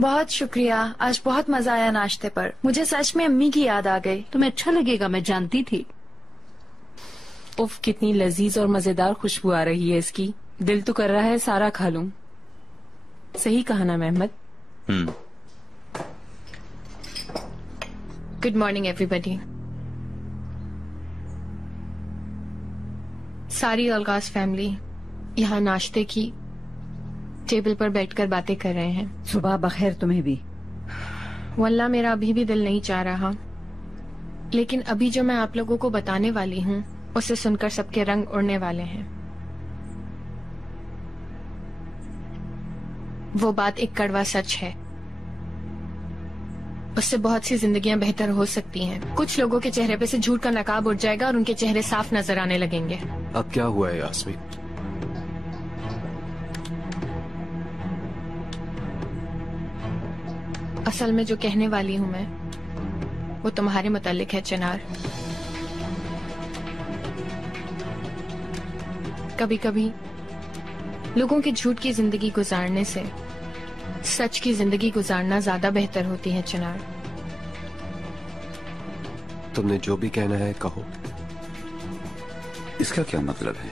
बहुत शुक्रिया, आज बहुत मजा आया नाश्ते पर। मुझे सच में अम्मी की याद आ गई। तुम्हें अच्छा लगेगा, मैं जानती थी। उफ, कितनी लजीज और मजेदार खुशबू आ रही है इसकी। दिल तो कर रहा है सारा खा लूं। सही कहा ना मेहमद? Good morning everybody. सारी अलगास फैमिली यहाँ नाश्ते की टेबल पर बैठकर बातें कर रहे हैं। सुबह बखैर तुम्हें भी। वल्लाह मेरा अभी भी दिल नहीं चाह रहा, लेकिन अभी जो मैं आप लोगों को बताने वाली हूँ उसे सुनकर सबके रंग उड़ने वाले हैं। वो बात एक कड़वा सच है। उससे बहुत सी जिंदगियां बेहतर हो सकती हैं। कुछ लोगों के चेहरे पे से झूठ का नकाब उठ जाएगा और उनके चेहरे साफ नजर आने लगेंगे। अब क्या हुआ है यास्मीन? असल में जो कहने वाली हूँ मैं वो तुम्हारे मुतालिक है चिनार। कभी कभी लोगों के झूठ की जिंदगी गुजारने से सच की जिंदगी गुजारना ज्यादा बेहतर होती है चिनार। तुमने जो भी कहना है कहो। इसका क्या मतलब है?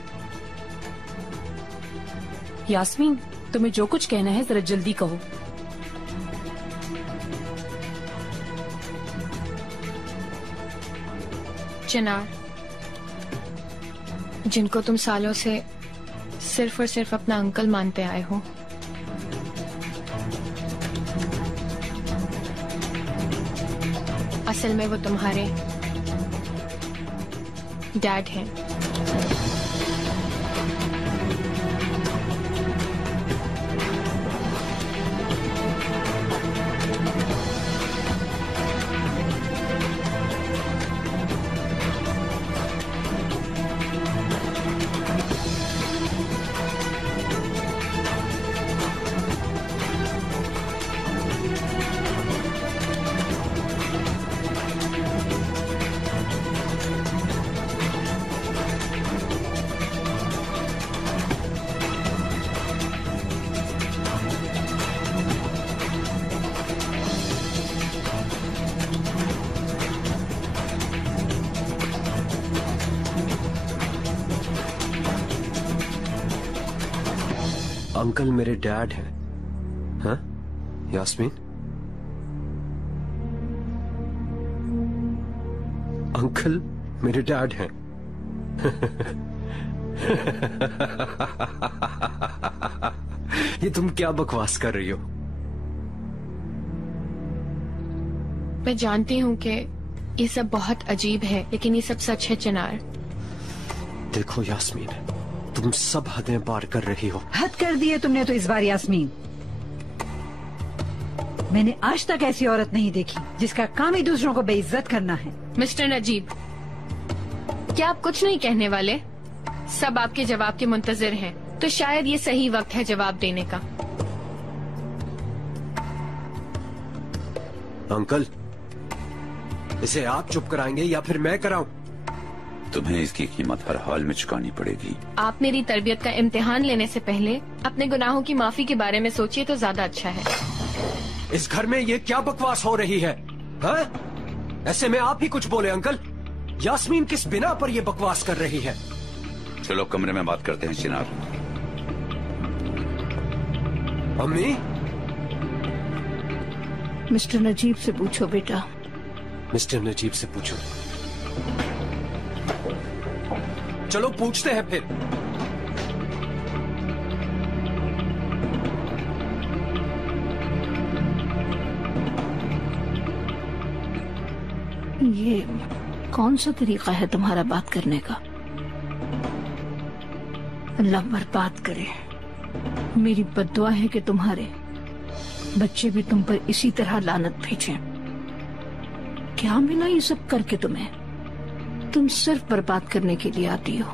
यास्मीन, तुम्हें जो कुछ कहना है जरा जल्दी कहो। चिनार, जिनको तुम सालों से सिर्फ और सिर्फ अपना अंकल मानते आए हो, असल में वो तुम्हारे डैड हैं। अंकल मेरे डैड हैं। हाँ यास्मीन, अंकल मेरे डैड हैं। ये तुम क्या बकवास कर रही हो? मैं जानती हूँ कि ये सब बहुत अजीब है, लेकिन ये सब सच है चिनार। देखो यास्मीन, तुम सब हदें पार कर रही हो। हद कर दी है तुमने तो इस बार यास्मीन। मैंने आज तक ऐसी औरत नहीं देखी जिसका काम ही दूसरों को बेइज्जत करना है। मिस्टर नजीब, क्या आप कुछ नहीं कहने वाले? सब आपके जवाब के मुंतजिर हैं, तो शायद ये सही वक्त है जवाब देने का। अंकल, इसे आप चुप कराएंगे या फिर मैं कराऊं? तुम्हें इसकी कीमत हर हाल में चुकानी पड़ेगी। आप मेरी तरबियत का इम्तिहान लेने से पहले अपने गुनाहों की माफी के बारे में सोचिए तो ज्यादा अच्छा है। इस घर में ये क्या बकवास हो रही है? हाँ? ऐसे में आप ही कुछ बोले अंकल। यास्मीन किस बिना पर ये बकवास कर रही है? चलो कमरे में बात करते हैं चिनार। अम्मी, मिस्टर नजीब से पूछो बेटा। मिस्टर नजीब से पूछो। चलो पूछते हैं फिर। ये कौन सा तरीका है तुम्हारा बात करने का? अल्लाह बर्बाद करे। मेरी बद्दुआ है कि तुम्हारे बच्चे भी तुम पर इसी तरह लानत भेजें। क्या मिला ये सब करके तुम्हें? तुम सिर्फ बर्बाद करने के लिए आती हो।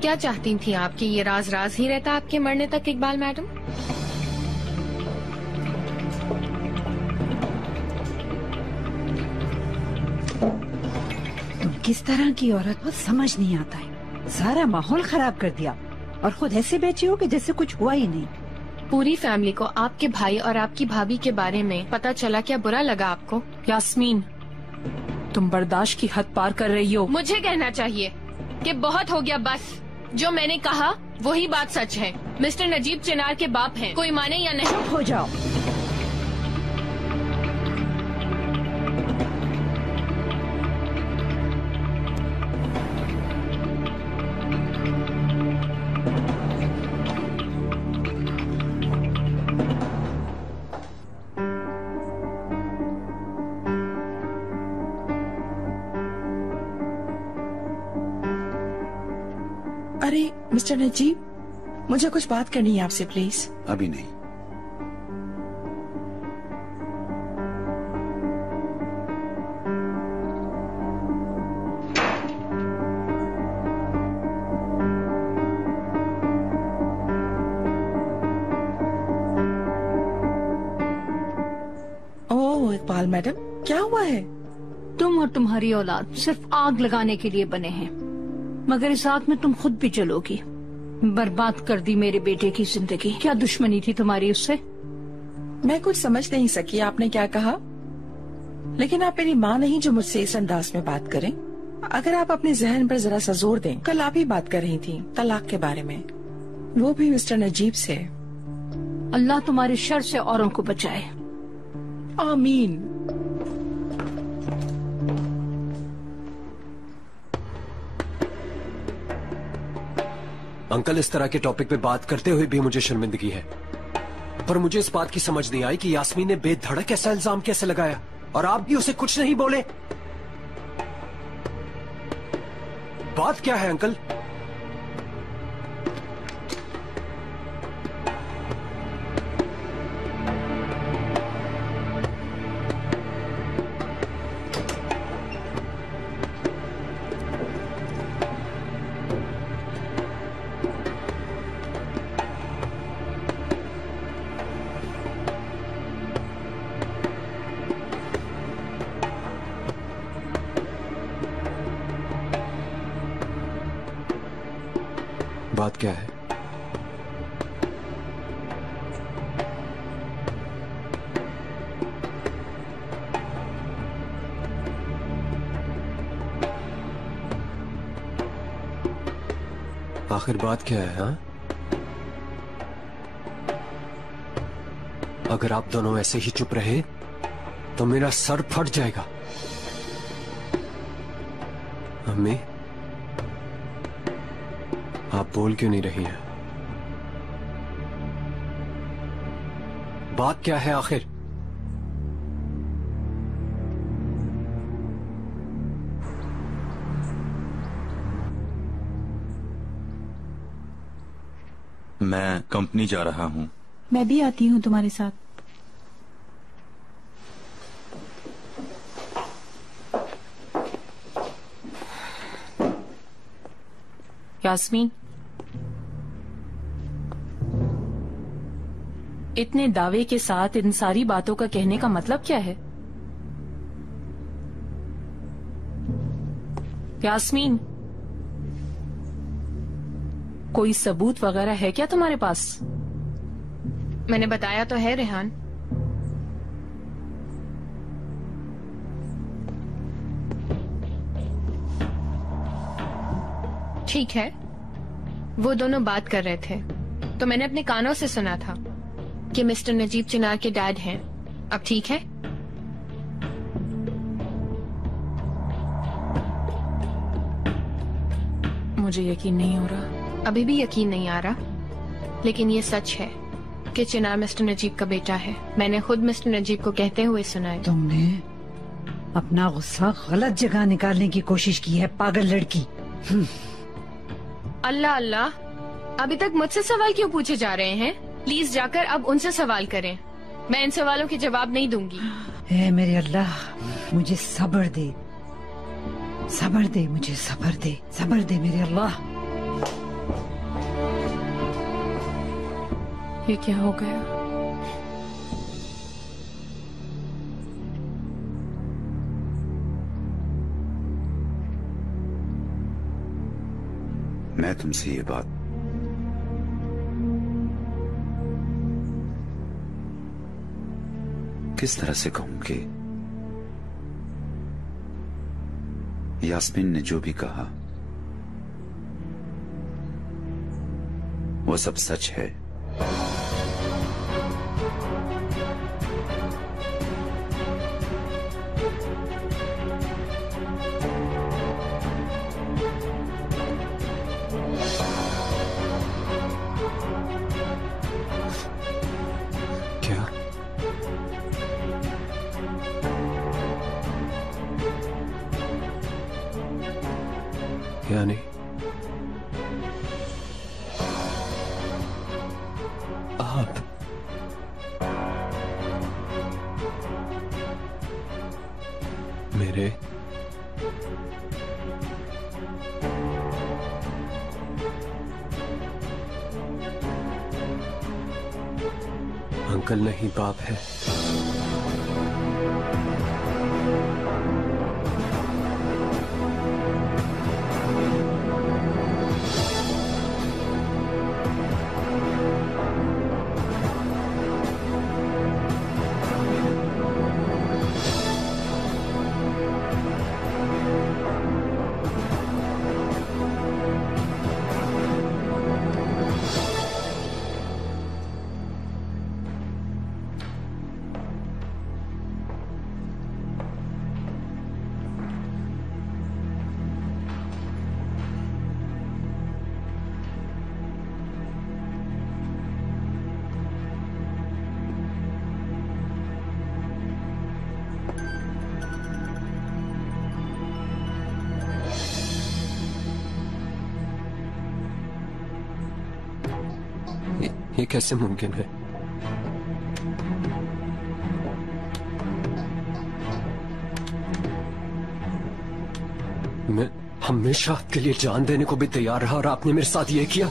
क्या चाहती थी आप कि ये राज राज ही रहता आपके मरने तक, इकबाल मैडम? तुम किस तरह की औरत हो समझ नहीं आता है। सारा माहौल खराब कर दिया और खुद ऐसे बैठी हो कि जैसे कुछ हुआ ही नहीं। पूरी फैमिली को आपके भाई और आपकी भाभी के बारे में पता चला, क्या बुरा लगा आपको? यास्मीन, तुम बर्दाश्त की हद पार कर रही हो। मुझे कहना चाहिए कि बहुत हो गया बस। जो मैंने कहा वही बात सच है। मिस्टर नजीब चिनार के बाप हैं, कोई माने या नहीं। हो जाओ। अरे मिस्टर नजीब, मुझे कुछ बात करनी है आपसे प्लीज। अभी नहीं। ओह इकबाल मैडम, क्या हुआ है? तुम और तुम्हारी औलाद सिर्फ आग लगाने के लिए बने हैं, मगर इस आग में तुम खुद भी जलोगी। बर्बाद कर दी मेरे बेटे की जिंदगी। क्या दुश्मनी थी तुम्हारी उससे? मैं कुछ समझ नहीं सकी आपने क्या कहा, लेकिन आप मेरी माँ नहीं जो मुझसे इस अंदाज में बात करें। अगर आप अपने जहन पर जरा सा जोर दें, कल आप ही बात कर रही थी तलाक के बारे में, वो भी मिस्टर नजीब से। अल्लाह तुम्हारे शर से औरों को बचाए। आमीन। अंकल, इस तरह के टॉपिक पे बात करते हुए भी मुझे शर्मिंदगी है, पर मुझे इस बात की समझ नहीं आई कि यास्मीन ने बेधड़क ऐसा इल्जाम कैसे लगाया और आप भी उसे कुछ नहीं बोले। बात क्या है अंकल? बात क्या है? आखिर बात क्या है? हाँ, अगर आप दोनों ऐसे ही चुप रहे तो मेरा सर फट जाएगा। अम्मी, आप बोल क्यों नहीं रही हैं? बात क्या है आखिर? मैं कंपनी जा रहा हूँ। मैं भी आती हूँ तुम्हारे साथ। यास्मीन, इतने दावे के साथ इन सारी बातों का कहने का मतलब क्या है? यास्मीन, कोई सबूत वगैरह है क्या तुम्हारे पास? मैंने बताया तो है रेहान। ठीक है, वो दोनों बात कर रहे थे तो मैंने अपने कानों से सुना था कि मिस्टर नजीब चिनार के डैड हैं। अब ठीक है? मुझे यकीन नहीं हो रहा। अभी भी यकीन नहीं आ रहा, लेकिन ये सच है कि चिनार मिस्टर नजीब का बेटा है। मैंने खुद मिस्टर नजीब को कहते हुए सुना है। तुमने अपना गुस्सा गलत जगह निकालने की कोशिश की है, पागल लड़की। अल्लाह अल्लाह, अभी तक मुझसे सवाल क्यों पूछे जा रहे हैं? प्लीज जाकर अब उनसे सवाल करें। मैं इन सवालों के जवाब नहीं दूंगी। ए मेरे अल्लाह, मुझे सब्र दे, सब्र दे, मुझे सब्र दे, सब्र दे मेरे अल्लाह। ये क्या हो गया? मैं तुमसे ये बात किस तरह से कहूं कि यास्मीन ने जो भी कहा वो सब सच है। यानी आप मेरे अंकल नहीं बाप है। ये कैसे मुमकिन है? मैं हमेशा आपके लिए जान देने को भी तैयार रहा और आपने मेरे साथ ये किया।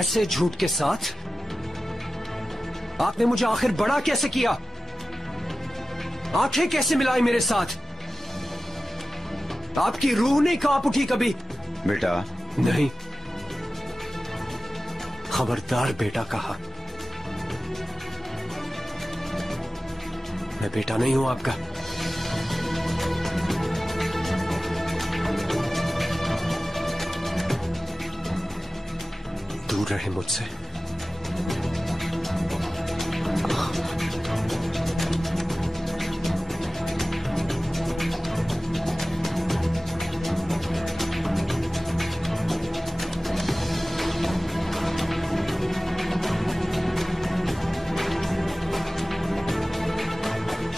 ऐसे झूठ के साथ आपने मुझे आखिर बड़ा कैसे किया? आंखें कैसे मिलाई मेरे साथ? आपकी रूह नहीं कांप उठी कभी? बेटा नहीं, खबरदार बेटा कहा। मैं बेटा नहीं हूं आपका। दूर रहे मुझसे।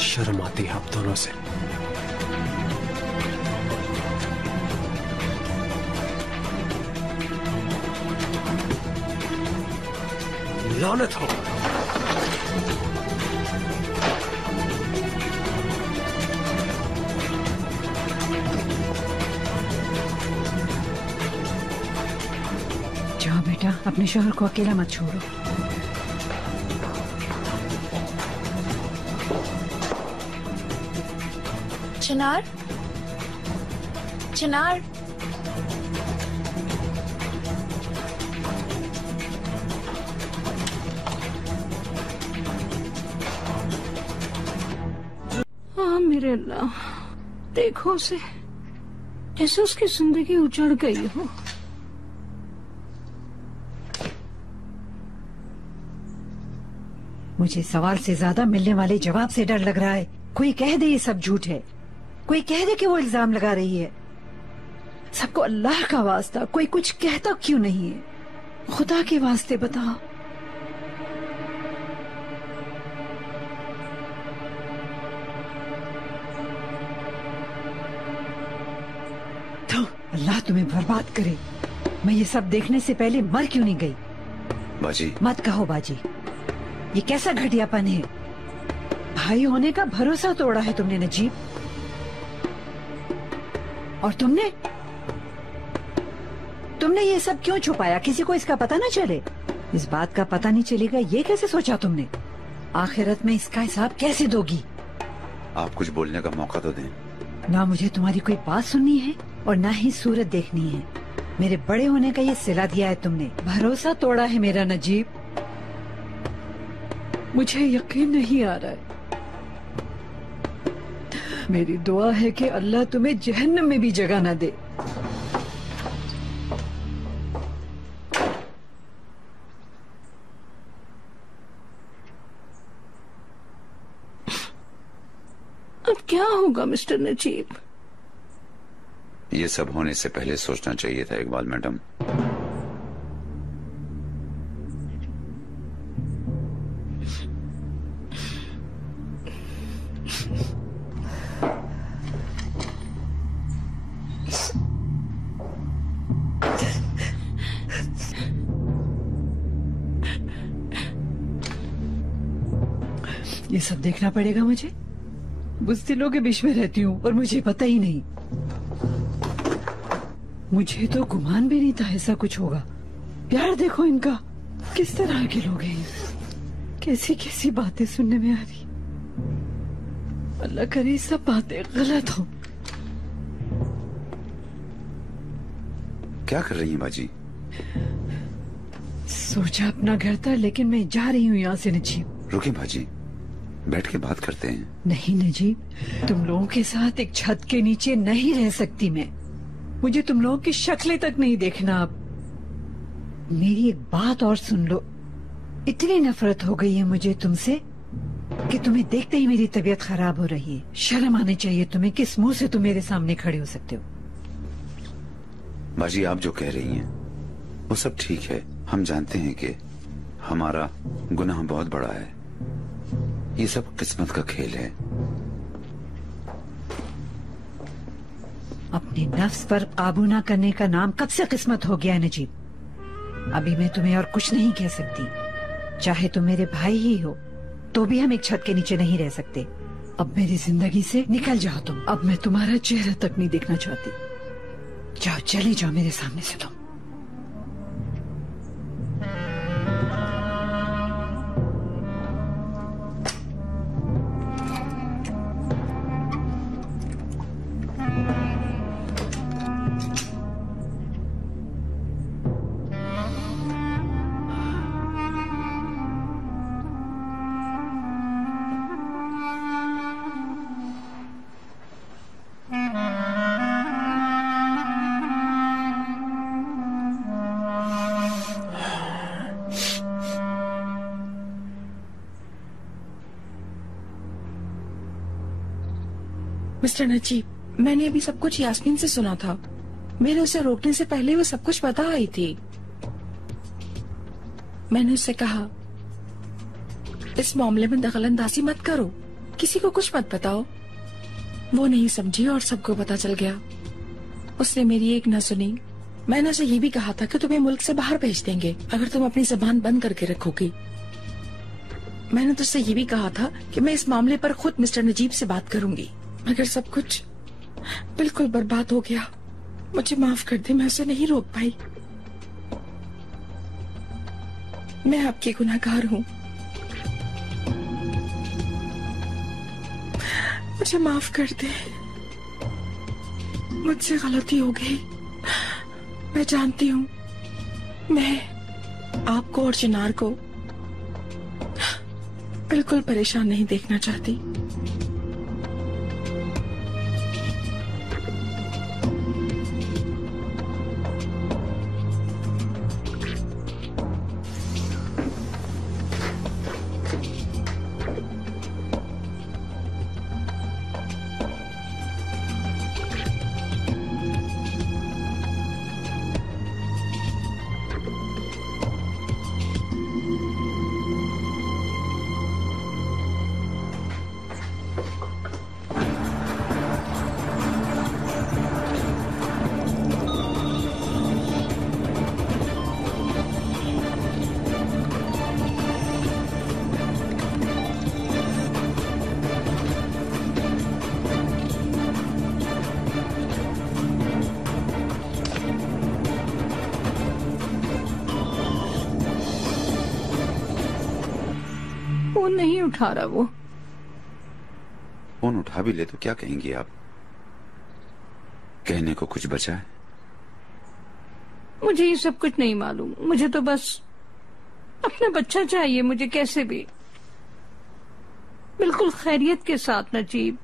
शर्म आती है आप दोनों से। लानत हो। जाओ बेटा, अपने शोहर को अकेला मत छोड़ो। चिनार, चिनार, हाँ मेरे अल्लाह, देखो उसे, जैसे उसकी जिंदगी उजड़ गई हो। मुझे सवाल से ज्यादा मिलने वाले जवाब से डर लग रहा है। कोई कह दे ये सब झूठ है, कोई कह दे कि वो इल्जाम लगा रही है। सबको अल्लाह का वास्ता कोई कुछ कहता क्यों नहीं है? खुदा के वास्ते बता। तो अल्लाह तुम्हें बर्बाद करे। मैं ये सब देखने से पहले मर क्यों नहीं गई? बाजी मत कहो बाजी, ये कैसा घटियापन है? भाई होने का भरोसा तोड़ा है तुमने नजीब। और तुमने ये सब क्यों छुपाया? किसी को इसका पता ना चले। इस बात का पता नहीं चलेगा ये कैसे सोचा तुमने? आखिरत में इसका हिसाब कैसे दोगी? आप कुछ बोलने का मौका तो दें। ना मुझे तुम्हारी कोई बात सुननी है और ना ही सूरत देखनी है। मेरे बड़े होने का ये सिला दिया है तुमने। भरोसा तोड़ा है मेरा नजीब। मुझे यकीन नहीं आ रहा है। मेरी दुआ है कि अल्लाह तुम्हें जहन्नम में भी जगह न दे। अब क्या होगा मिस्टर नजीब? ये सब होने से पहले सोचना चाहिए था इकबाल मैडम। ये सब देखना पड़ेगा मुझे। बुज़दिलों के बीच में रहती हूँ और मुझे पता ही नहीं। मुझे तो गुमान भी नहीं था ऐसा कुछ होगा। प्यार देखो इनका, किस तरह के लोग हैं। कैसी कैसी बातें सुनने में आ रही। अल्लाह करे सब बातें गलत हो। क्या कर रही हैं बाजी? सोचा अपना घर था, लेकिन मैं जा रही हूँ यहाँ से नजीब। रुके बाजी, बैठ के बात करते हैं। नहीं नजीब, तुम लोगों के साथ एक छत के नीचे नहीं रह सकती मैं। मुझे तुम लोगों की शक्लें तक नहीं देखना अब। मेरी एक बात और सुन लो। इतनी नफरत हो गई है मुझे तुमसे कि तुम्हें देखते ही मेरी तबीयत खराब हो रही है। शर्म आनी चाहिए तुम्हें। किस मुंह से तुम मेरे सामने खड़े हो सकते हो? बाजी, आप जो कह रही हैं वो सब ठीक है। हम जानते हैं कि हमारा गुनाह बहुत बड़ा है। ये सब किस्मत का खेल है। अपने नफ्स पर काबू ना करने का नाम कब से किस्मत हो गया है नजीब। अभी मैं तुम्हें और कुछ नहीं कह सकती। चाहे तुम मेरे भाई ही हो तो भी हम एक छत के नीचे नहीं रह सकते। अब मेरी जिंदगी से निकल जाओ तुम। अब मैं तुम्हारा चेहरा तक नहीं देखना चाहती। जाओ, चले जाओ मेरे सामने से तुम। मिस्टर नजीब, मैंने अभी सब कुछ यास्मीन से सुना था। मैंने उसे रोकने से पहले वो सब कुछ बता आई थी। मैंने उससे कहा, इस मामले में दखलंदाजी मत करो, किसी को कुछ मत बताओ। वो नहीं समझी और सबको पता चल गया। उसने मेरी एक न सुनी। मैंने उसे ये भी कहा था कि तुम्हें मुल्क से बाहर भेज देंगे अगर तुम अपनी जबान बंद करके रखोगी। मैंने तुझसे ये भी कहा था कि मैं इस मामले पर खुद मिस्टर नजीब से बात करूंगी। मगर सब कुछ बिल्कुल बर्बाद हो गया। मुझे माफ कर दे, मैं उसे नहीं रोक पाई। मैं आपकी गुनहगार हूँ। मुझे माफ कर दे। मुझसे गलती हो गई। मैं जानती हूँ। मैं आपको और चिनार को बिल्कुल परेशान नहीं देखना चाहती। फोन नहीं उठा रहा वो। फोन उठा भी ले तो क्या कहेंगी आप? कहने को कुछ बचा है? मुझे ये सब कुछ नहीं मालूम। मुझे तो बस अपना बच्चा चाहिए, मुझे कैसे भी, बिल्कुल खैरियत के साथ नजीब।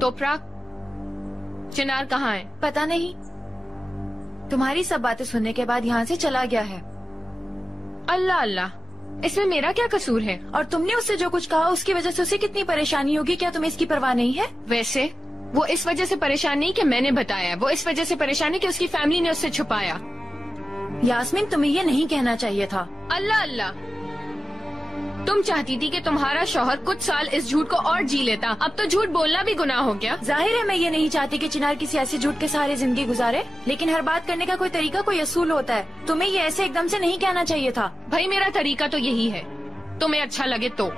तोपरा, चिनार कहाँ है? पता नहीं, तुम्हारी सब बातें सुनने के बाद यहाँ से चला गया है। अल्लाह अल्लाह, इसमें मेरा क्या कसूर है? और तुमने उससे जो कुछ कहा उसकी वजह से उसे कितनी परेशानी होगी, क्या तुम्हें इसकी परवाह नहीं है? वैसे वो इस वजह से परेशान नहीं कि मैंने बताया, वो इस वजह से परेशान है कि उसकी फैमिली ने उससे छुपाया। यास्मीन, तुम्हें ये नहीं कहना चाहिए था। अल्लाह अल्लाह, तुम चाहती थी कि तुम्हारा शौहर कुछ साल इस झूठ को और जी लेता, अब तो झूठ बोलना भी गुनाह हो गया। जाहिर है मैं ये नहीं चाहती कि चिनार किसी ऐसे झूठ के सहारे जिंदगी गुजारे, लेकिन हर बात करने का कोई तरीका, कोई असूल होता है। तुम्हें ये ऐसे एकदम से नहीं कहना चाहिए था। भाई मेरा तरीका तो यही है, तुम्हें अच्छा लगे तो।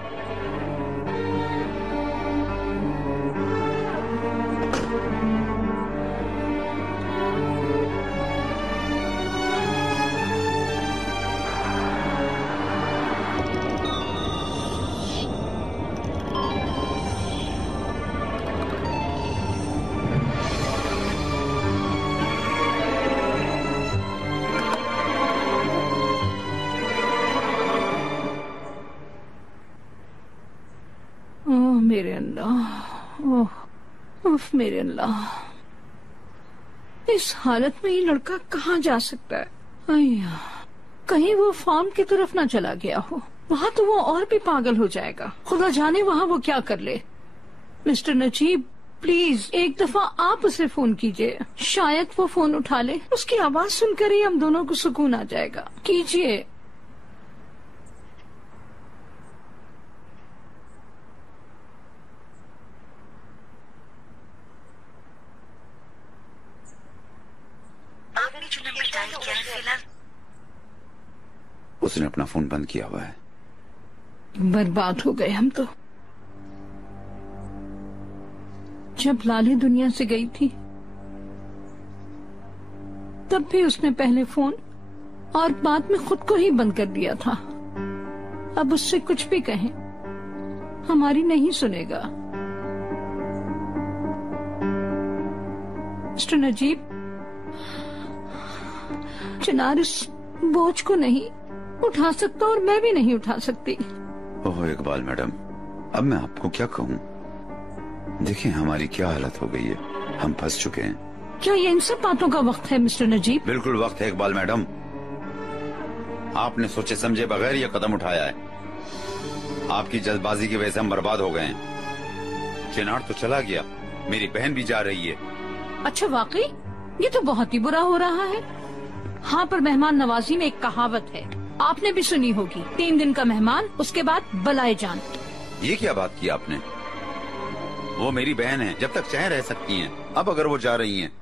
मेरे अल्लाह, ओह, उफ मेरे अल्लाह, इस हालत में ये लड़का कहाँ जा सकता है? अय्या, कहीं वो फार्म की तरफ ना चला गया हो, वहाँ तो वो और भी पागल हो जाएगा। खुदा जाने वहाँ वो क्या कर ले। मिस्टर नजीब, प्लीज एक दफा आप उसे फोन कीजिए, शायद वो फोन उठा ले। उसकी आवाज सुनकर ही हम दोनों को सुकून आ जाएगा। कीजिए। उसने अपना फोन बंद किया हुआ है। बर्बाद हो गए हम तो। जब लाली दुनिया से गई थी तब भी उसने पहले फोन और बाद में खुद को ही बंद कर दिया था। अब उससे कुछ भी कहें हमारी नहीं सुनेगा। मिस्टर नजीब, चिनार इस बोझ को नहीं उठा सकता और मैं भी नहीं उठा सकती। ओह इकबाल मैडम, अब मैं आपको क्या कहूँ? देखिए हमारी क्या हालत हो गई है, हम फंस चुके हैं। क्या ये इन सब बातों का वक्त है मिस्टर नजीब? बिल्कुल वक्त है इकबाल मैडम। आपने सोचे समझे बगैर ये कदम उठाया है। आपकी जल्दबाजी की वजह से हम बर्बाद हो गए हैं। चिनार तो चला गया, मेरी बहन भी जा रही है। अच्छा वाकई? ये तो बहुत ही बुरा हो रहा है। हाँ, पर मेहमान नवाजी में एक कहावत है, आपने भी सुनी होगी, 3 दिन का मेहमान उसके बाद बलाए जान। ये क्या बात की आपने? वो मेरी बहन है, जब तक चाहे रह सकती हैं। अब अगर वो जा रही हैं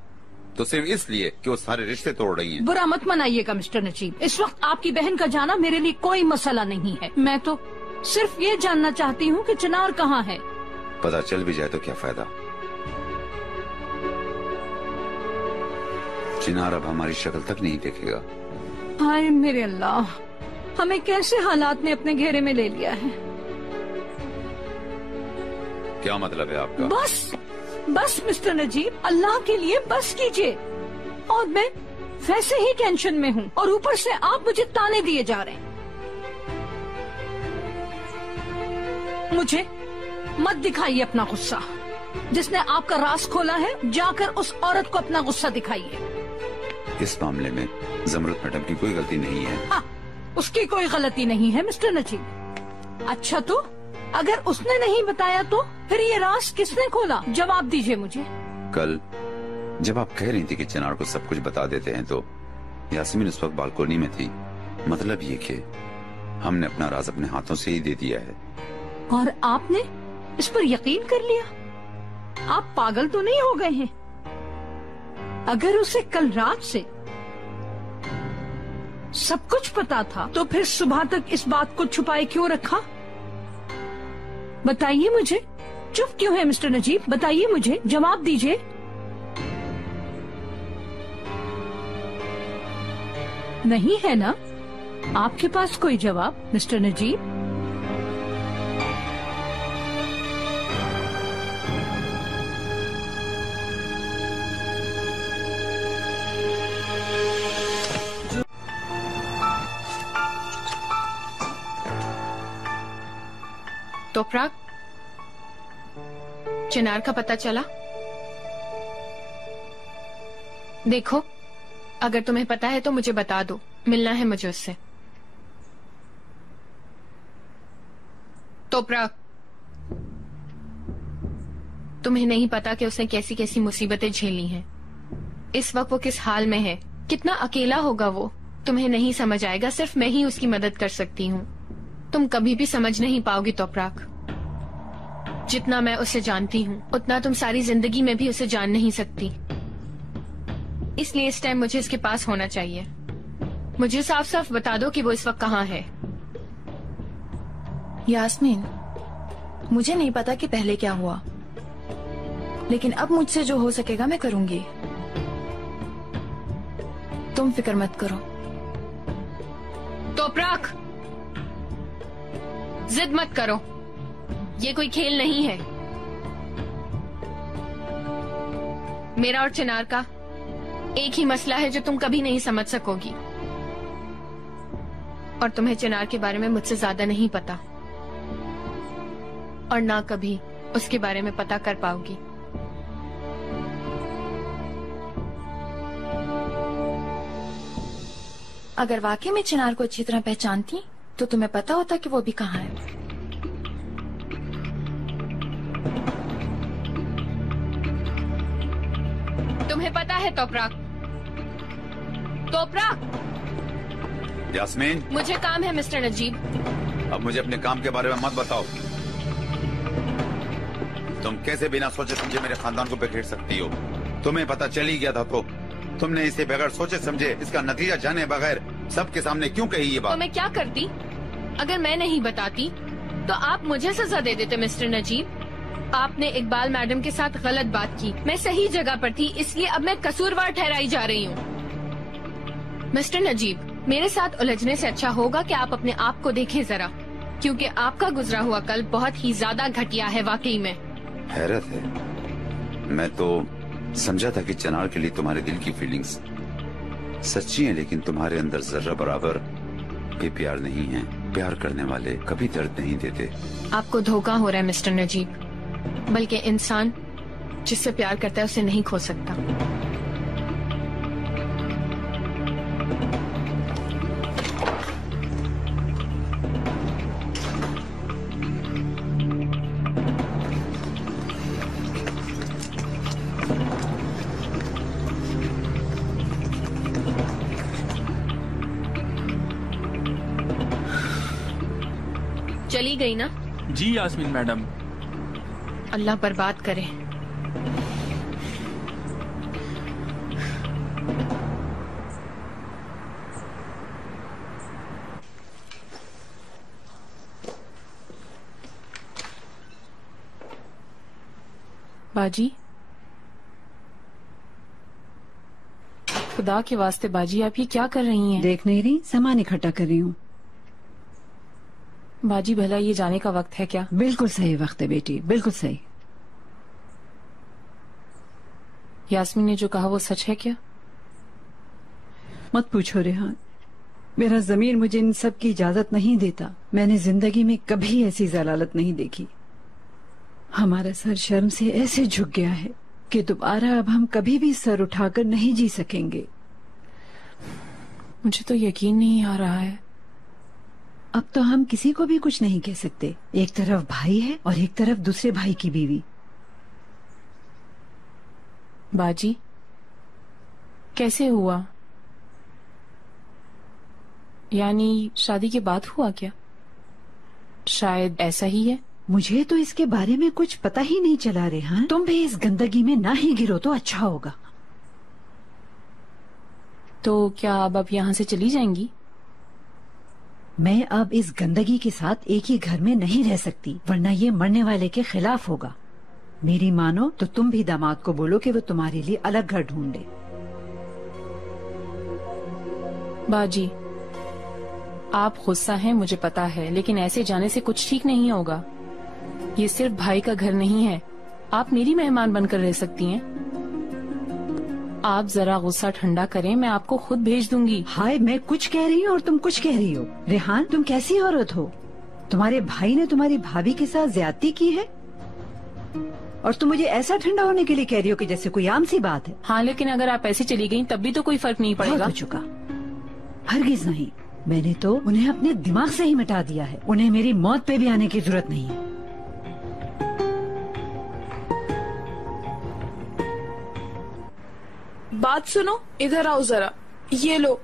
तो सिर्फ इसलिए कि वो सारे रिश्ते तोड़ रही हैं। बुरा मत मनाइएगा मिस्टर नजीब, इस वक्त आपकी बहन का जाना मेरे लिए कोई मसला नहीं है। मैं तो सिर्फ ये जानना चाहती हूँ कि चिनार कहाँ है। पता चल भी जाए तो क्या फायदा? चिनार अब हमारी शक्ल तक नहीं देखेगा। हाय मेरे अल्लाह, हमें कैसे हालात ने अपने घेरे में ले लिया है। क्या मतलब है आपका? बस मिस्टर नजीब, अल्लाह के लिए बस कीजिए। और मैं वैसे ही टेंशन में हूँ और ऊपर से आप मुझे ताने दिए जा रहे हैं। मुझे मत दिखाइए अपना गुस्सा। जिसने आपका राज खोला है जाकर उस औरत को अपना गुस्सा दिखाइए। इस मामले में जमरुद मैडम की कोई गलती नहीं है। हाँ, उसकी कोई गलती नहीं है मिस्टर नजीब। अच्छा तो अगर उसने नहीं बताया तो फिर ये राज किसने खोला? जवाब दीजिए मुझे। कल जब आप कह रही थी कि चिनार को सब कुछ बता देते हैं तो यास्मीन उस वक्त बालकोनी में थी। मतलब ये कि हमने अपना राज अपने हाथों से ही दे दिया है। और आपने इस पर यकीन कर लिया? आप पागल तो नहीं हो गए हैं? अगर उसे कल रात से सब कुछ पता था तो फिर सुबह तक इस बात को छुपाए क्यों रखा? बताइए मुझे। चुप क्यों है मिस्टर नजीब? बताइए मुझे, जवाब दीजिए। नहीं है ना आपके पास कोई जवाब मिस्टर नजीब? तोपराग, चिनार का पता चला? देखो, अगर तुम्हें पता है तो मुझे बता दो, मिलना है मुझे उससे। तोपराग, तुम्हें नहीं पता कि उसने कैसी कैसी मुसीबतें झेली हैं। इस वक्त वो किस हाल में है, कितना अकेला होगा वो, तुम्हें नहीं समझ आएगा। सिर्फ मैं ही उसकी मदद कर सकती हूँ। तुम कभी भी समझ नहीं पाओगी तोपराग। जितना मैं उसे जानती हूँ उतना तुम सारी जिंदगी में भी उसे जान नहीं सकती। इसलिए इस टाइम मुझे इसके पास होना चाहिए। मुझे साफ साफ बता दो कि वो इस वक्त कहाँ है। यास्मीन, मुझे नहीं पता कि पहले क्या हुआ, लेकिन अब मुझसे जो हो सकेगा मैं करूंगी। तुम फिक्र मत करो। तोपराग, जिद मत करो, ये कोई खेल नहीं है। मेरा और चिनार का एक ही मसला है जो तुम कभी नहीं समझ सकोगी, और तुम्हें चिनार के बारे में मुझसे ज्यादा नहीं पता, और ना कभी उसके बारे में पता कर पाओगी। अगर वाकई में चिनार को अच्छी तरह पहचानती तो तुम्हें पता होता कि वो भी कहाँ है। तुम्हें पता है तोपराग? तोपराग, यास्मीन, मुझे काम है मिस्टर नजीब। अब मुझे अपने काम के बारे में मत बताओ। तुम कैसे बिना सोचे समझे मेरे खानदान को बिखेर सकती हो? तुम्हें पता चल ही गया था तो तुमने इसे बगैर सोचे समझे, इसका नतीजा जाने बगैर सबके सामने क्यों कही ये बात? तो मैं क्या करती? अगर मैं नहीं बताती तो आप मुझे सजा दे देते मिस्टर नजीब। आपने इकबाल मैडम के साथ गलत बात की, मैं सही जगह पर थी, इसलिए अब मैं कसूरवार ठहराई जा रही हूँ। मिस्टर नजीब, मेरे साथ उलझने से अच्छा होगा कि आप अपने आप को देखें जरा, क्योंकि आपका गुजरा हुआ कल बहुत ही ज्यादा घटिया है वाकई में। हैरत है, मैं तो समझा था कि चिनार के लिए तुम्हारे दिल की फीलिंग्स सच्ची हैं, लेकिन तुम्हारे अंदर जर्रा बराबर भी प्यार नहीं है। प्यार करने वाले कभी दर्द नहीं देते। आपको धोखा हो रहा है मिस्टर नजीब, बल्कि इंसान जिससे प्यार करता है उसे नहीं खो सकता। चली गई ना? जी यास्मीन मैडम। अल्लाह बर्बाद करे। बाजी, खुदा के वास्ते बाजी, आप ये क्या कर रही हैं? देख नहीं रही, सामान इकट्ठा कर रही हूँ। बाजी, भला ये जाने का वक्त है क्या? बिल्कुल सही वक्त है बेटी, बिल्कुल सही। यास्मीन ने जो कहा वो सच है क्या? मत पूछो रेहान, मेरा ज़मीर मुझे इन सब की इजाजत नहीं देता। मैंने जिंदगी में कभी ऐसी जलालत नहीं देखी। हमारा सर शर्म से ऐसे झुक गया है कि दोबारा अब हम कभी भी सर उठाकर नहीं जी सकेंगे। मुझे तो यकीन नहीं आ रहा है। अब तो हम किसी को भी कुछ नहीं कह सकते। एक तरफ भाई है और एक तरफ दूसरे भाई की बीवी। बाजी, कैसे हुआ? यानी शादी के बाद हुआ क्या? शायद ऐसा ही है। मुझे तो इसके बारे में कुछ पता ही नहीं चला रेहान। तुम भी इस गंदगी में ना ही गिरो तो अच्छा होगा। तो क्या अब आप यहाँ से चली जाएंगी? मैं अब इस गंदगी के साथ एक ही घर में नहीं रह सकती, वरना ये मरने वाले के खिलाफ होगा। मेरी मानो तो तुम भी दामाद को बोलो कि वो तुम्हारे लिए अलग घर ढूंढे। बाजी, आप गुस्सा हैं मुझे पता है, लेकिन ऐसे जाने से कुछ ठीक नहीं होगा। ये सिर्फ भाई का घर नहीं है, आप मेरी मेहमान बनकर रह सकती हैं। आप जरा गुस्सा ठंडा करें, मैं आपको खुद भेज दूंगी। हाय, मैं कुछ कह रही हूँ और तुम कुछ कह रही हो। रेहान, तुम कैसी औरत हो? तुम्हारे भाई ने तुम्हारी भाभी के साथ ज्यादती की है और तुम मुझे ऐसा ठंडा होने के लिए कह रही हो कि जैसे कोई आम सी बात है। हाँ, लेकिन अगर आप ऐसे चली गयी तब भी तो कोई फर्क नहीं पड़ेगा। हो चुका, हरगिज नहीं। मैंने तो उन्हें अपने दिमाग से ही मिटा दिया है। उन्हें मेरी मौत पे भी आने की जरूरत नहीं है। बात सुनो, इधर आओ जरा। ये लो,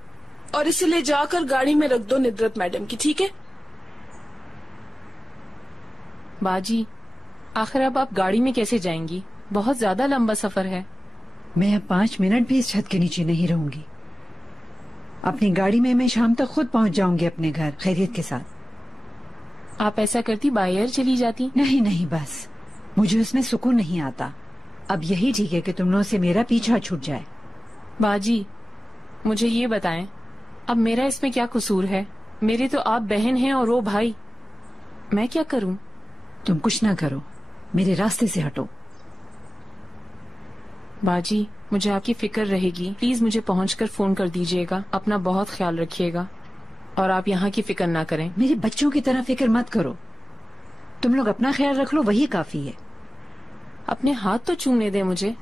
और इसे ले जाकर गाड़ी में रख दो निद्रत मैडम की, ठीक है? बाजी, आखिर अब आप गाड़ी में कैसे जाएंगी? बहुत ज्यादा लंबा सफर है। मैं अब 5 मिनट भी इस छत के नीचे नहीं रहूंगी। अपनी गाड़ी में मैं शाम तक खुद पहुंच जाऊंगी अपने घर खैरियत के साथ। आप ऐसा करती बाहर चली जाती। नहीं नहीं, बस मुझे उसमें सुकून नहीं आता। अब यही ठीक है कि तुम लोगों से मेरा पीछा छूट जाए। बाजी, मुझे ये बताएं, अब मेरा इसमें क्या कसूर है? मेरे तो आप बहन हैं और वो भाई। मैं क्या करूं? तुम कुछ ना करो, मेरे रास्ते से हटो। बाजी, मुझे आपकी फिक्र रहेगी। प्लीज मुझे पहुंचकर फोन कर दीजिएगा। अपना बहुत ख्याल रखिएगा और आप यहाँ की फिक्र ना करें। मेरे बच्चों की तरह फिक्र मत करो। तुम लोग अपना ख्याल रख लो, वही काफी है। अपने हाथ तो चूमने दे मुझे।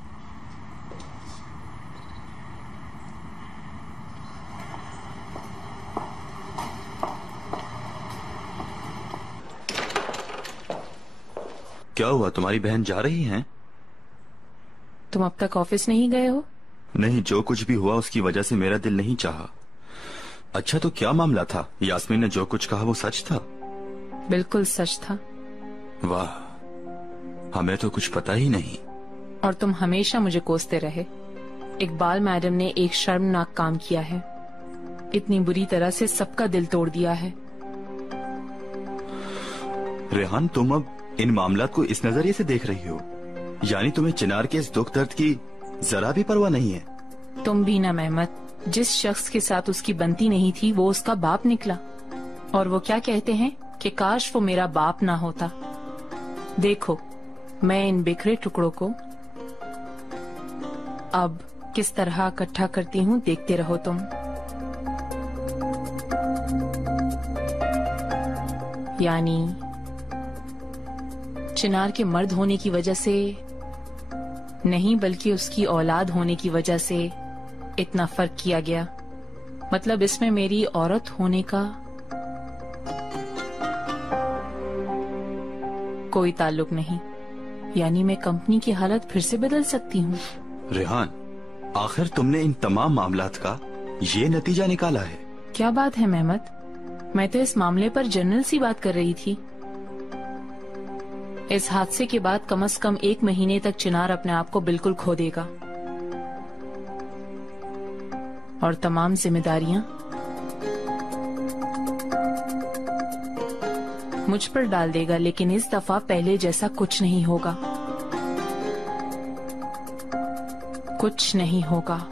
क्या हुआ, तुम्हारी बहन जा रही हैं? तुम अब तक ऑफिस नहीं गए हो? नहीं, जो कुछ भी हुआ उसकी वजह से मेरा दिल नहीं चाहा। अच्छा, तो क्या मामला था? यास्मीन ने जो कुछ कहा वो सच था? बिल्कुल सच था। वाह, हमें तो कुछ पता ही नहीं। और तुम हमेशा मुझे कोसते रहे। इकबाल मैडम ने एक शर्मनाक काम किया है। इतनी बुरी तरह से सबका दिल तोड़ दिया है। रेहान, तुम अब इन मामलात को इस नजरिए से देख रही हो? यानी तुम्हें चिनार के इस दुख दर्द की जरा भी परवाह नहीं है? तुम भी ना मेहमत, जिस शख्स के साथ उसकी बनती नहीं थी वो उसका बाप निकला। और वो क्या कहते हैं कि काश वो मेरा बाप ना होता। देखो, मैं इन बिखरे टुकड़ों को अब किस तरह इकट्ठा करती हूँ, देखते रहो तुम। यानी चिनार के मर्द होने की वजह से नहीं, बल्कि उसकी औलाद होने की वजह से इतना फर्क किया गया। मतलब इसमें मेरी औरत होने का कोई ताल्लुक नहीं। यानी मैं कंपनी की हालत फिर से बदल सकती हूँ। रेहान, आखिर तुमने इन तमाम मामलात का ये नतीजा निकाला है? क्या बात है मेहमत, मैं तो इस मामले पर जनरल सी बात कर रही थी। इस हादसे के बाद कम से कम 1 महीने तक चिनार अपने आप को बिल्कुल खो देगा और तमाम जिम्मेदारियां मुझ पर डाल देगा। लेकिन इस दफा पहले जैसा कुछ नहीं होगा, कुछ नहीं होगा।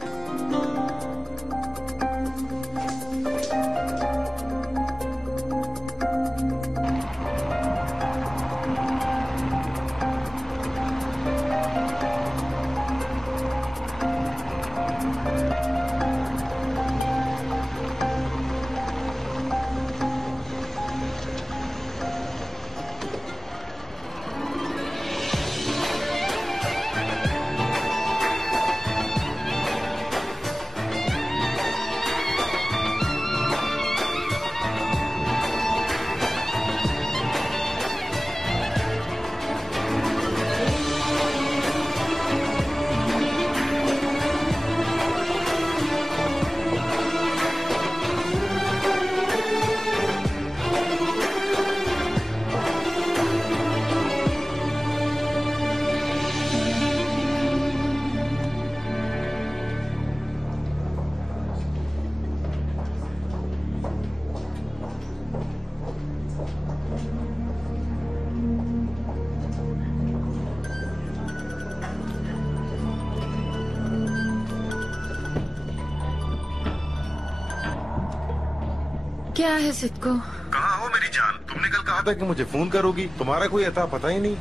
क्या है सिद्धू? कहाँ हो मेरी जान? तुमने कल कहा था कि मुझे फोन करोगी, तुम्हारा कोई अता पता ही नहीं।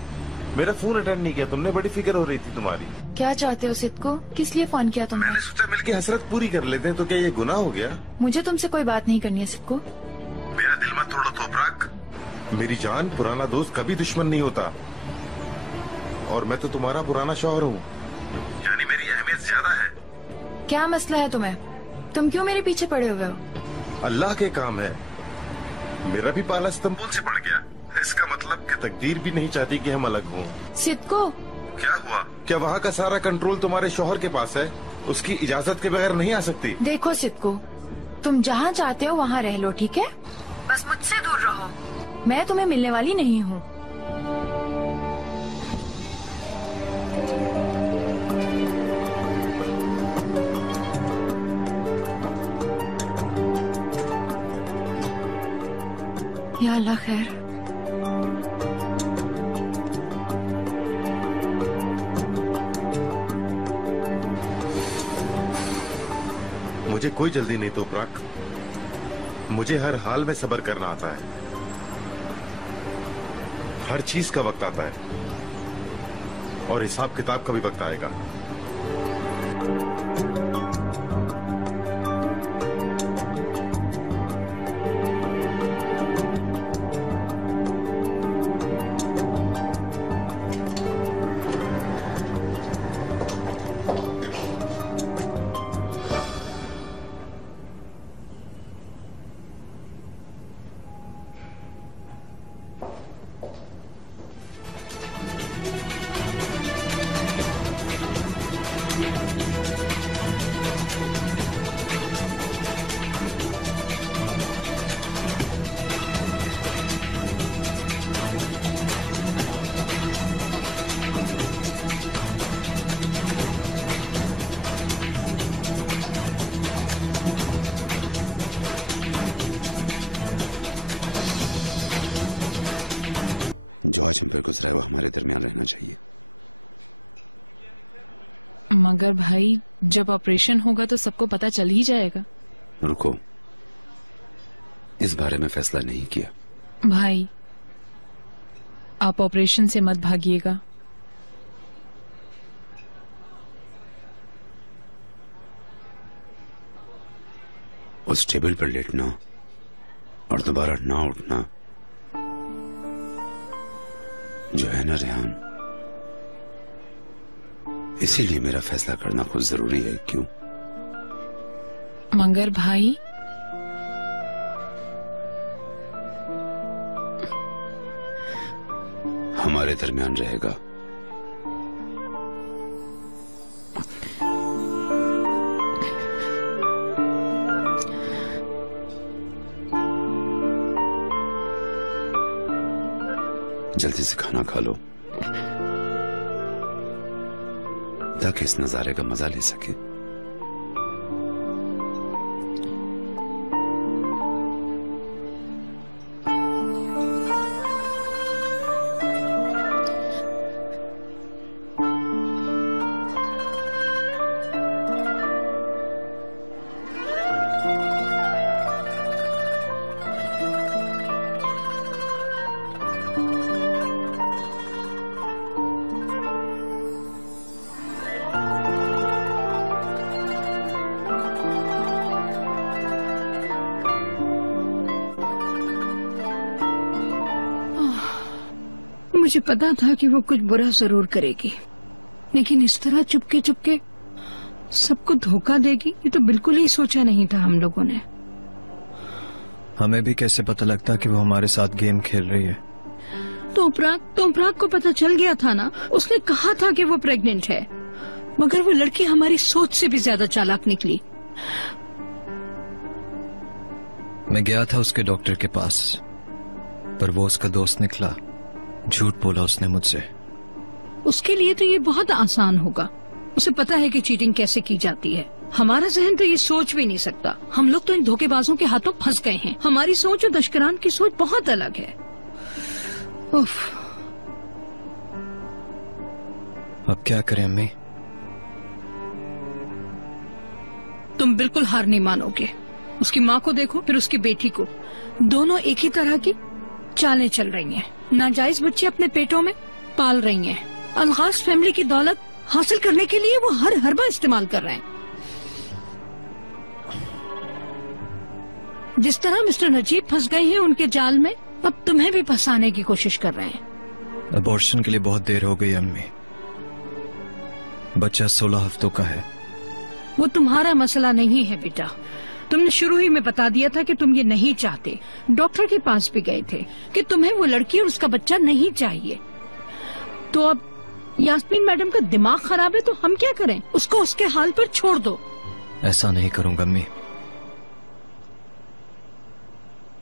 मेरा फोन अटेंड नहीं किया तुमने, बड़ी फिक्र हो रही थी तुम्हारी। क्या चाहते हो सिद्धू? किस लिए फोन किया तुमने? मैंने सोचा मिलके हसरत पूरी कर लेते हैं, तो क्या ये गुनाह हो गया? मुझे तुमसे कोई बात नहीं करनी है सिद्धू। मेरा दिल मत तोड़ो तोपराक। मेरी जान, पुराना दोस्त कभी दुश्मन नहीं होता, और मैं तो तुम्हारा पुराना शौहर हूँ, यानी मेरी अहमियत ज्यादा है। क्या मसला है तुम्हें? तुम क्यों मेरे पीछे पड़े हुए हो? अल्लाह के काम है, मेरा भी पाला इस्तांबुल से पड़ गया। इसका मतलब कि तकदीर भी नहीं चाहती कि हम अलग हों। सिद्धू, क्या हुआ? क्या वहाँ का सारा कंट्रोल तुम्हारे शौहर के पास है? उसकी इजाजत के बगैर नहीं आ सकती? देखो सिद्धू, तुम जहाँ चाहते हो वहाँ रह लो, ठीक है? बस मुझसे दूर रहो, मैं तुम्हें मिलने वाली नहीं हूँ। या अल्लाह खैर। मुझे कोई जल्दी नहीं तोपराक, मुझे हर हाल में सब्र करना आता है। हर चीज का वक्त आता है, और हिसाब किताब का भी वक्त आएगा। जो आज हम पर गुजरा है वो हमारे दरमियान रहना चाहिए। मगर भाई, जब ऑपरेशन होगा तो सबको पता चल ही जाएगा। रुको, इस बारे में फैसला नहीं किया। भाई, आप ऑपरेशन से मत भागिएगा। उस टेबल पर लेटना और दोबारा ना उठना जो है ना रेहान, इसीलिए मेरा फैसला करना खुद जरूरी है। क्यों? मगर भाई, हमारे दरमियान रहेगा। जल्दी से खाना खा लो ताकि इस नजारे का मजा ले सके। मुझे पता था कि वो कुछ बुरा जरूर करेगी, लेकिन इस तरह चुपके चुपके सबको धोखा देगी, ये तो बिल्कुल ही सोचा नहीं था हम लोगों ने। हमें भी कैसे पता लगता कि वो हमारे साथ गेम खेल रही है? तोपराक को पता चल गया था ना, उसने कहा था कि वो प्रेग्नेंट है, मगर वो लड़की हमारी सोच से भी ज्यादा चालाक निकली। मैं गया था उसके डॉक्टर के पास, पर वो उसका दोस्त निकला। झूठ बोला उसने मुझसे। उसके लिए तो ये बहुत आसान होगा, उसे पता है कि चीटिंग कैसे की जाती है। हमारा जहन तो ये सोच भी नहीं सकता। हम लोग तो इन धोखेबाजों के हाथों फंस गए हैं। हमारी सोच और दशकरान की सोच बहुत अलग है। उफ। अब क्या करें अम्मी? तुम बिल्कुल हार नहीं मानोगे। उसकी माँ को देखो, फिर उसकी बेटी को। दोनों एक ही तरह की चालें चल रही हैं। नाजायज बच्चे अपने पेटों में पाल रही हैं। अलगाज फैमिली की दौलत हासिल करने के लिए वो हर हरबा इस्तेमाल कर रहे हैं। जिस तरह मिस्टर नजीब फंस गए हैं उनके जाल में, अब तुम्हें भी फंसाने की कोशिश कर रहे हैं। अबॉर्शन के लिए बहुत देर हो गई अम्मी। बच्चा 16 हफ्तों का है। वो तुम्हारा मसला नहीं है बेटा। तुमने शुरू ही में बता दिया था कि तुम ये नहीं चाहते। डॉक्टर के पास भी गए थे कि तुम्हें वो लड़की और उसका बच्चा नहीं चाहिए। तो अब यास्मीन मैडम का दिमाग खराब है तो हम क्या करें? उसको उसके हाल पर छोड़ दो। ऐसा नहीं करूंगा अम्मी,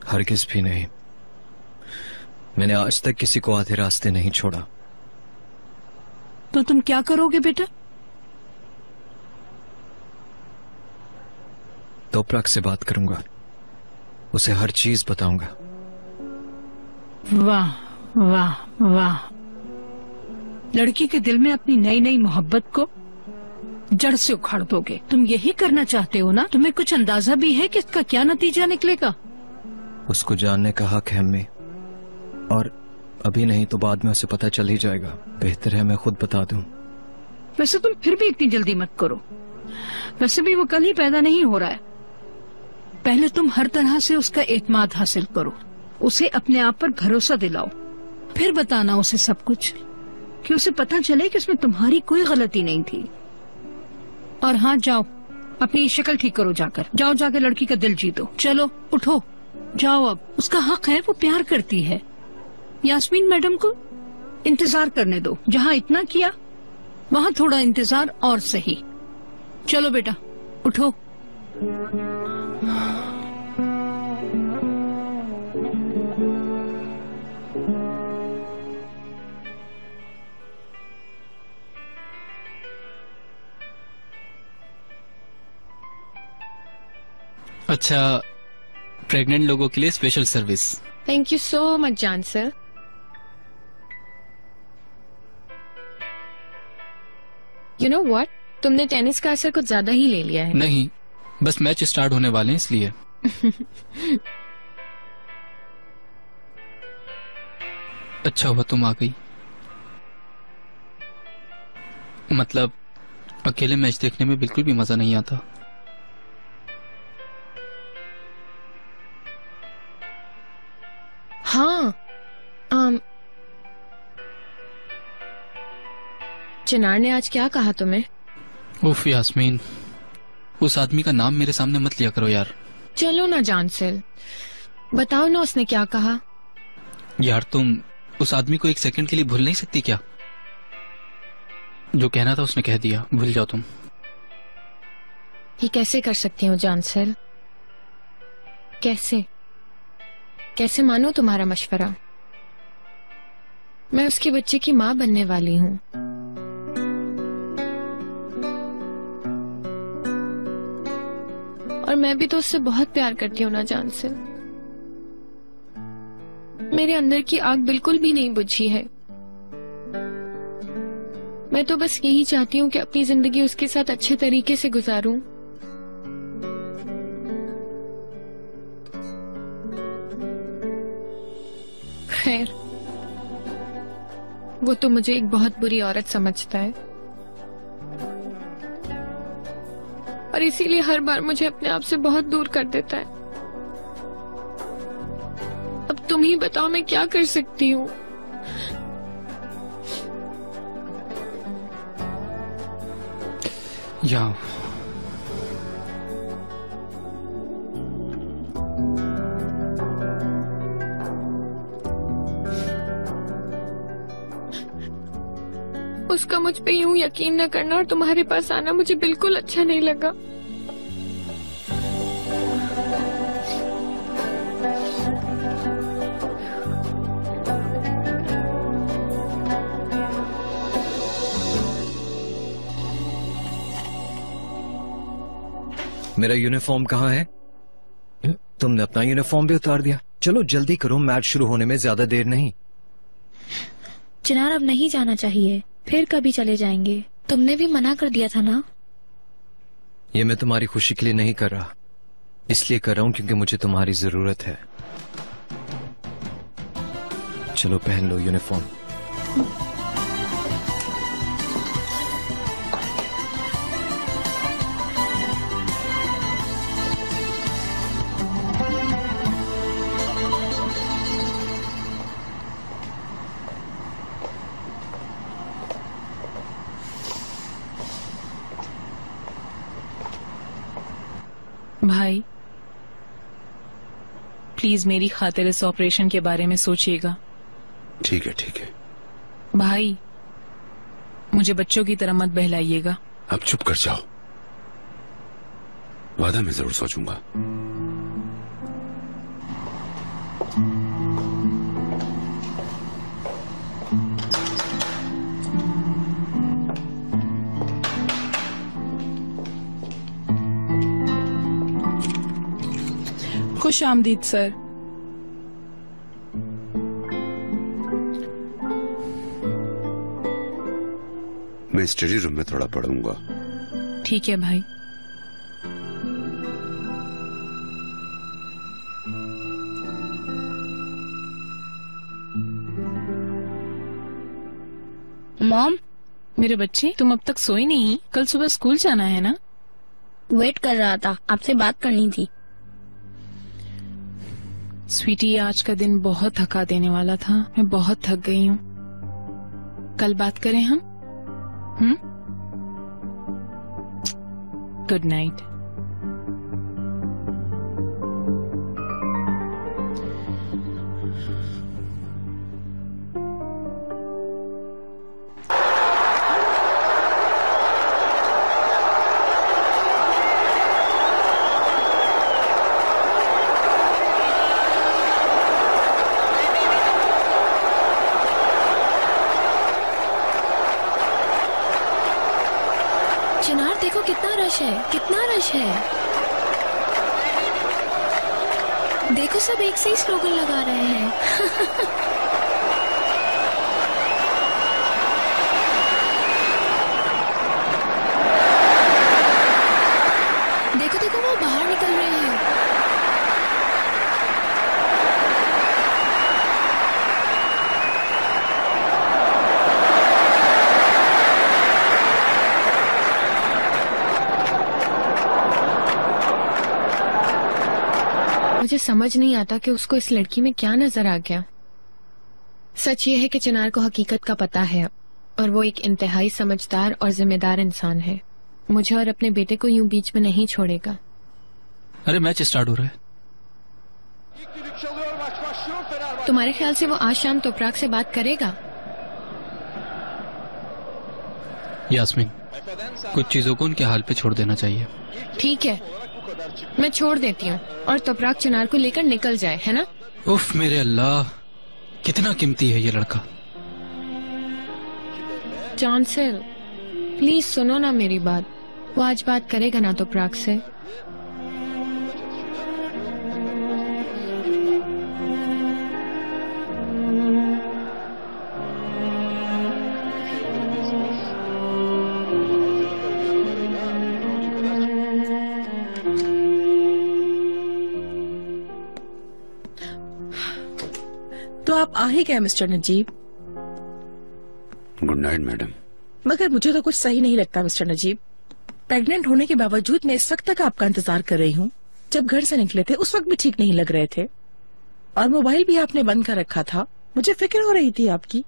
हरगिज़ भी नहीं। मैंने आज तक किसी को आधे रास्ते नहीं छोड़ा। तो तुम क्या करोगे बेटा? तोपराक से बात करूंगा, उसे हर चीज बताऊंगा। वाह वाह वाह, लड़की के दिल में अपनी नई नई मोहब्बत को जड़ से उखाड़ दोगे। तुम यही करना चाहते हो ना? तुम्हें कुछ अंदाजा भी है कि इसका क्या नतीजा निकलेगा? उसको जानने का हक है अम्मी, और अभी नहीं तो बाद में उसे पता चल ही जाएगा। बेहतर है मैं खुद बता दूं। वैसे तुम फिर भी इतनी जल्दी मत करो। वैसे भी वो कल ही पैदा नहीं हो रहा है। पहले तुम हर तरह से उसका एतमाद हासिल करो, उसे अपने आप पर भरोसा दिलाओ, फिर बताना उसे सब कुछ, कि उसे पता चले कि इसमें तुम्हारी कोई गलती नहीं थी। और हाँ, जाओ अपनी शक्ल ठीक करो, जाओ जाकर लड़की का दिल जीतो। चलो उठो, जाओ। अब उसका हक है, वो प्यार करती है। यास्मीन मैडम को इंतजार करने दो। जहाँ इतना किया वहाँ थोड़ा इंतजार और सही। चलो बेटा उठो। अच्छा, प्रेग्नेंट लोगों के लिए special service. Thank you so much जान सर। यू नो व्हाट, तुमने टेनिस का असर कुछ ज्यादा ही ले लिया है। नहीं, बस मैच स्टार्ट होने वाले हैं इसलिए। अच्छा हुआ तुम आ गई। मतलब अकेले मैच देखने में बिल्कुल भी मजा नहीं आता। हाँ, चिनार ने आज क्या कहा तुम्हें? उफ यास्मीन, उस आदमी का नाम मेरे सामने मत लिया करो यार। चलो ना जानसिल, बताओ ना उसने क्या कहा। यार तुम उस आदमी को एक सेकंड के लिए भूल नहीं सकती क्या? जो कहना था उसने कह दिया, भूल जाओ तुम। ये कैसे कर सकती हूँ जानसिल? कैसे मानूं तुम्हारा मशवरा? मैं उसके बच्चे की माँ बनने वाली हूँ। और मैं भी तो उससे बहुत प्यार करती हूँ ना जानसिल। मेरे अंदर की आग बिल्कुल भी नहीं बुझी है। मैं तो बस यही चाहती हूँ कि अपनी जिंदगी उसके साथ अच्छे तरीके से गुजारूं। खैर, वो तो मुझे एक बहुत बुरी औरत समझता है और इसीलिए हर बार मुझे अपने आप से बहुत दूर कर देता है। अब तुम ही बताओ मैं क्या कर सकती हूँ? या उसका मुझ पे यूं यकीन न करना और तुम्हारे पास आना मुझे बिल्कुल अच्छा नहीं लगा। मेरा यूनिफॉर्म कहाँ है? तुमने अपना यूनिफॉर्म भी उतार दिया। चलो जल्दी करो, मैच शुरू होने में ज्यादा देर नहीं। चिनार अब नहीं जाना चाहिए, फिर कभी चले जाएंगे। तुमने भी मना कर दिया था ना। ये मैं तुम्हारी खुशी के लिए नहीं कर रहा, इसलिए कर रहा हूं क्योंकि मुझे तुम्हारी जरूरत है। चलो पहन लो यूनिफॉर्म। भाई प्लीज मेरी खातिर इस ऑपरेशन के बारे में सोचिएगा। ठीक है ठीक है। भाई मुझे बच्चों की तरह मत बहलाइएगा। अब चुप कर जाओ, वादा मैं जरूर सोचूंगा। खुश आमदीद सर। मैं स्टडी रूम में थोड़ा पढ़ूंगा। ठीक है भाई। मॉम, मेरे बच्चे तुम अब तक सोए नहीं? कल सुबह स्कूल जाना है ना? वेट कर रहा था, आपसे बात करनी थी। स्वीटी आज का दिन बहुत थका देने वाला था, मैं बहुत थक गई हूँ। कल बात करें हम? Good night. चिनार देखो कितना रश है, कितना रश है। देखो सब एक से ही स्लोगन लगा रहे हैं। देखो देखो वो बाहर निकल रहे हैं। मुझे समझ नहीं आता कि उसको इस लड़की में क्या नजर आ गया। सच ये है कि चिनार को हकीकत का पता है और वो एक इंतहाई समझदार और जिम्मेदार इंसान है। मुझे और अपने बेटे को यूं बीच में नहीं छोड़ेगा। अरे मैच स्टार्ट हो रहा है। तुम्हारे ख्याल से वो आज शाम तोपराक से बात करेगा? यास्मीन, कुछ चीजों को उनके हाल पे छोड़ देना चाहिए। ठीक है, मैं छोड़ देती हूँ और तोपराक चिनार को लेकर निकल जाए, है ना? उफ मेरे अल्लाह, कितना कीमती है ये लड़का। जॉनसन, प्लीज सुनो ना मेरी बात। वो आज बात करेगा ना तोपराक से? तो आप आ ही गए mister Najeeb. Good night madam. मगर मुझे तो कुछ सही नहीं लगता मिस्टर नजीब। प्रेग्नेंट होने के बावजूद मैं इस वक्त तक आपका इंतजार कर रही हूँ। जब घर से निकले थे उस वक्त भी ठीक नहीं लग रहे थे और मोबाइल भी आपने बंद कर रखा था। मुझे फिक्र हो रही थी आपकी।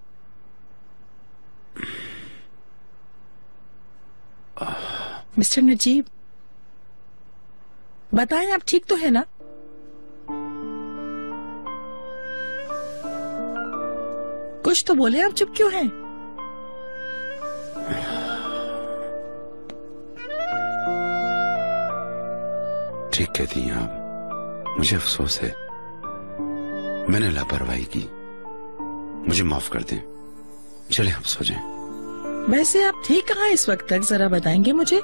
मिस्टर नजीब बताएं, आप ठीक तो है ना? कुछ तो बोले, आप चुप क्यों हैं? ठीक कहती हैं आप, मुझे अफसोस है, मैंने लापरवाही की, मुझे माफ कर दें। चले आप सो जाएं। वैसे आप ठीक कहाँ इस वक्त तक, जरा बताएंगे मुझे?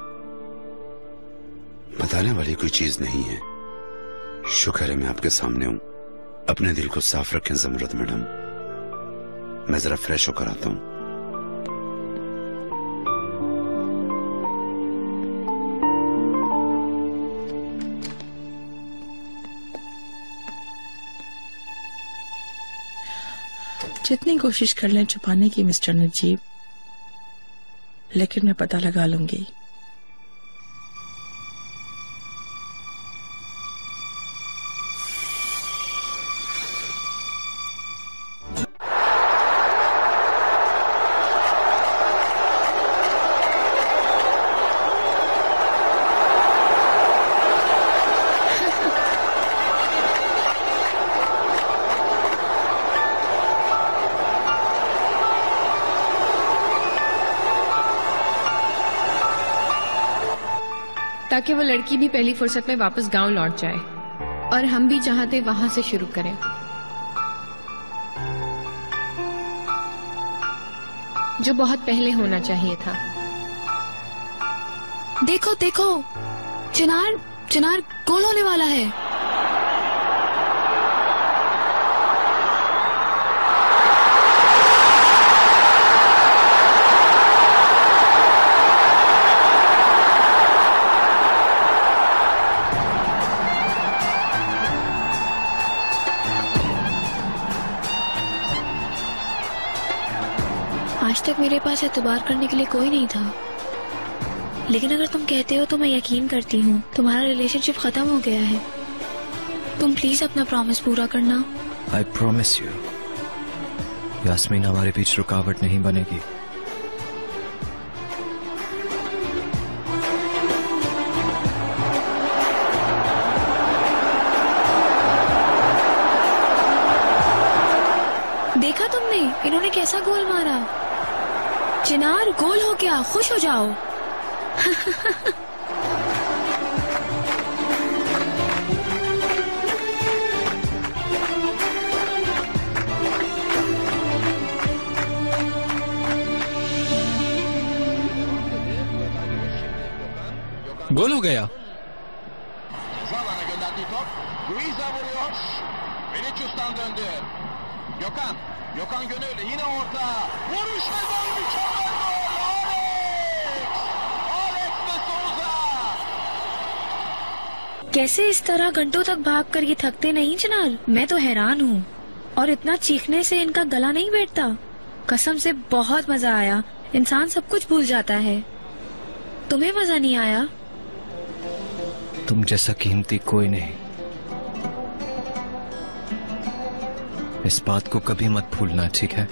बताने वाली कोई चीज नहीं है। शुक्र है मैं आपके सामने हूँ। अपने दिल को साफ रखें जमरत मैडम। मैं जरा फ्रेश होकर आता हूँ। जितनी कोशिश कर लें छुपाने की मिस्टर नजीब, लेकिन मैं पता लगा लूंगी। ताकि वो लड़की भी पहली फुर्सत में वापस गांव लौट जाए और हम भी जहां थे वहां से शुरू करें। जो बहुत पहले होना चाहिए था। देखो देखो, चिनार चिनार गोल होने वाला है। आज तक मेरे पास एतबार करने के लिए कोई नहीं था, लेकिन अगर तुम कहते हो तो मैं यकीन करती हूँ तुम्हारा रिलेशनशिप खत्म हो गया है। तुम प्लीज अपना प्रॉमिस पूरा करना। आई प्रॉमिस यू, यास्मीन हमारे बीच रुकावट नहीं बनेगी। देखा तुमने इन्होंने कैसा गोल मारा। चिनार गोल हो गया, खुश हो जाओ। गोल हो gaya. Guiza vuruyor. Vinicius'tan döndü. Gökhan Gönül yine orta. Vuruş ve gol, mükemmel gol. Alex de Souza. कैसे इस तरह घंटों तक भाग कर ये थकते नहीं चिनार? मैं तो हैरान हूँ। और इतना चीखने से इनका गला नहीं बैठता। कसम से बहुत मजा आया। इंसान सब कुछ भूल जाता है। तुम्हें मजा नहीं आया? तुम जैसा कीमती कोई नहीं। इस बात को कभी मत भूलना, ठीक है?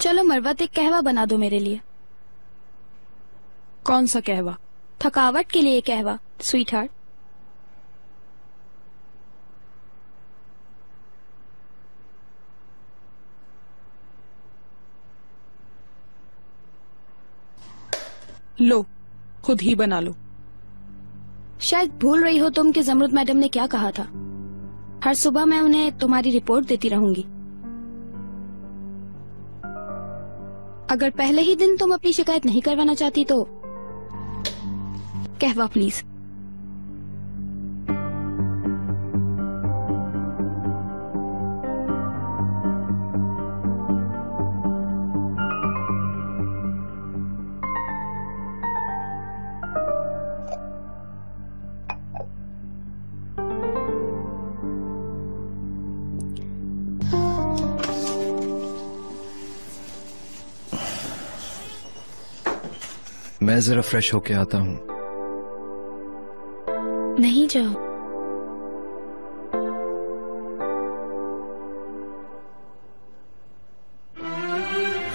चलो मरवत एक कहवा बना दो मेरे लिए। कौन सा कहवा? थकावट के लिए कहवा, स्वीट हार्ट। लो, खुद ही बना लो। शायद भूल रही हो तुम कि जमरुद मैडम ने क्या कहा था। हर सुबह मैं उन्हें तुम्हारी रिपोर्ट देती रहूंगी। अगर पहले ही दिन तुम अपनी शिकायत नहीं करवाना चाहती तो कहवा प्लीज। मैं जरा फ्रेश होके आता हूँ। नहीं जाओ।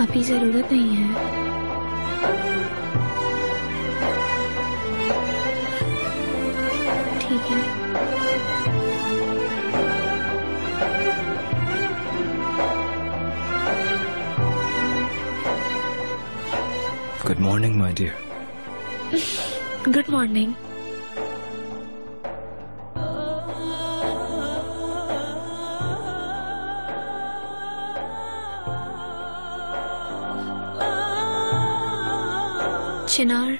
अभी जरूरत नहीं है। ठीक है। Good morning, my dear. Good morning. चिनार,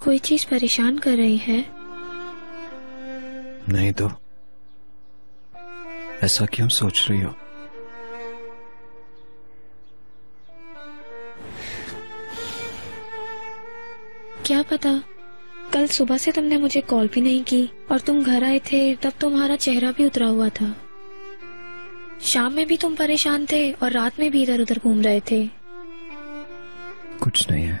कोई चीज परेशान कर रही है? नहीं तो ऐसा क्यों सोच रही हो? क्या पता, कल सुबह से तुमने मुझे कॉल भी नहीं की और तुम घर आए थे तब तुम्हारा चेहरा भी उतरा हुआ था। शाम में भी तुम परेशान थे और रात में भी इधर उधर घूम रहे थे। कुछ नहीं है।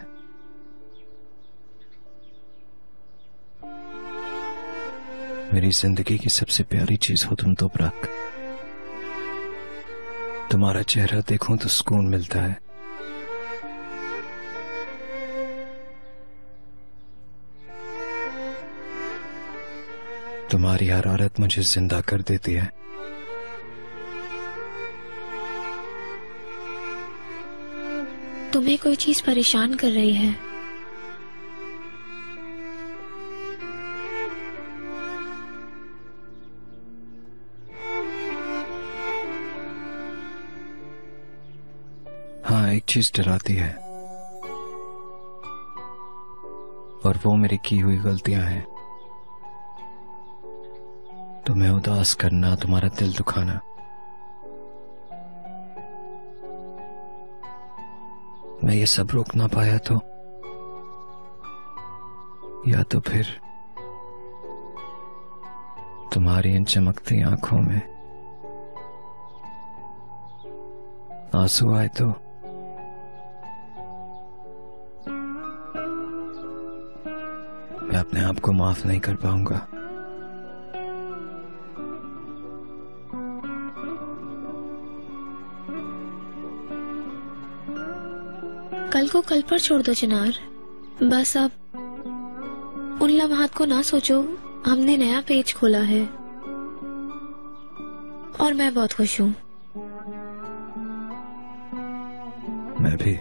मेरी जिंदगी की सबसे प्यारी चीज हो तुम तोपराक। तुम्हारा चेहरा देखूं तो सुकून मिलता है। तुम्हारी हरारत मुझे जिंदा कर देती है। तुम्हें कोई चीज परेशान कर रही है? हाँ, एक चीज डराती है और वो मेरी की हुई गलतियां हैं। तुम्हें उदास करना, तुम्हारा दिल दुखाना। मैं ये सब रोक ना पाया तो, या तो फिर तुम्हारी इन चमकती आंखों में आंसू आए तो मैं अपने आप को माफ नहीं कर पाऊंगा। कल को कल पर छोड़ दो चिनार। बस अब उन लम्हात को ना सोचो। हमने नया पेज खोला है और मैं बहुत खुश हूँ। मैं भी।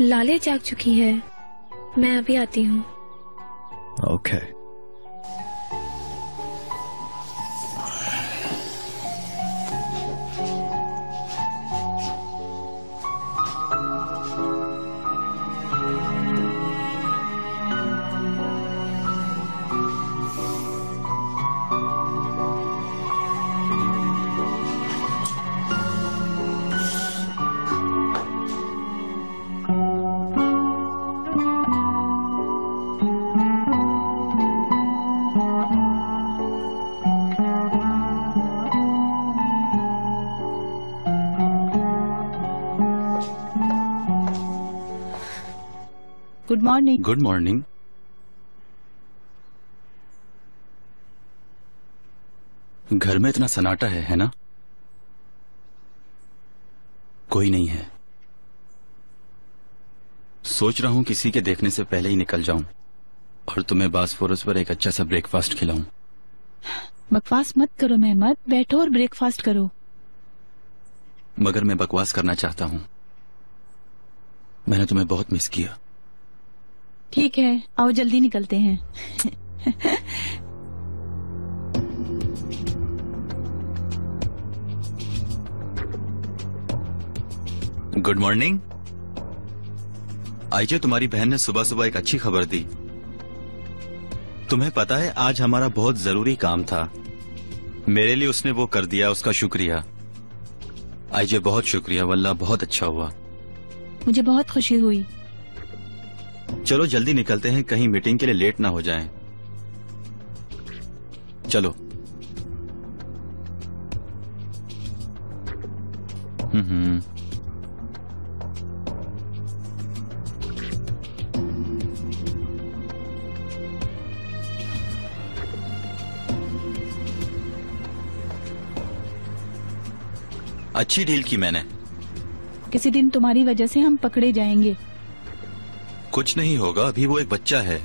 लाले जाग चुकी है, मैं अभी आती हूँ। Okay. Good morning. Good morning. घर में इतना सन्नाटा है ना? कोई नहीं है। सोच रहा हूं किसी के देखने से पहले ही निकल जाऊं और तुम्हें बासफोरस पर एक अच्छा सा ब्रेकफास्ट खिलाऊं। बकवास मत करो मेहमद, बैठो और ब्रेकफास्ट करो। मगर मैं बकवास करना चाहता हूं। मैंने तुम्हें बहुत मिस किया। ठीक है, आओ जल्दी निकलते हैं। Good morning. आइजे, तुम्हारी बहन ने सुबह सुबह एक अच्छी खबर दी। तुम्हें पता है आज हमारा बहुत जरूरी काम था। मेरे लिए उसने वो कर दिया, उसका शुक्रिया। आइजे, बहुत शुक्रिया, वल्लाह बहुत अच्छा हुआ। मुझे बहुत खुशी हुई। चलो जल्दी निकलते हैं, कहीं मीटिंग के लिए लेट ना हो जाएं। चलो। अच्छी डील की मैंने। किसी दिन तुम्हारी वजह से हम पकड़े जाएंगे। कुछ नहीं होगा, अभी वो एक बच्चा है।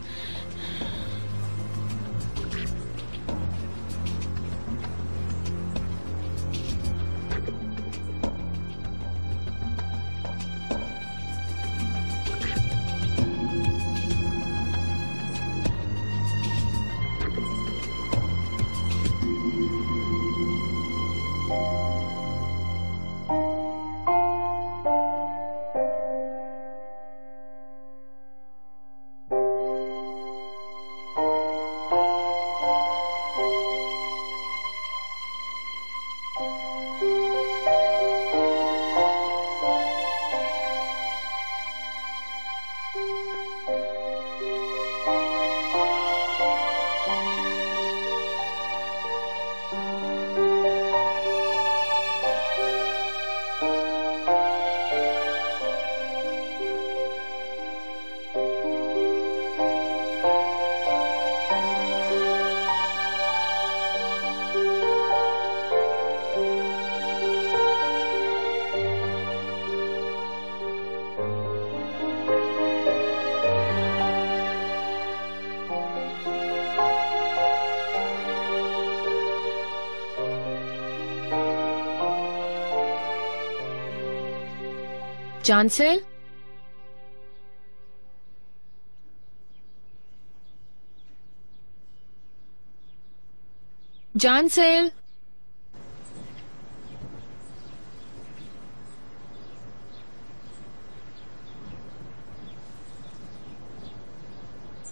चांसल, चांसल,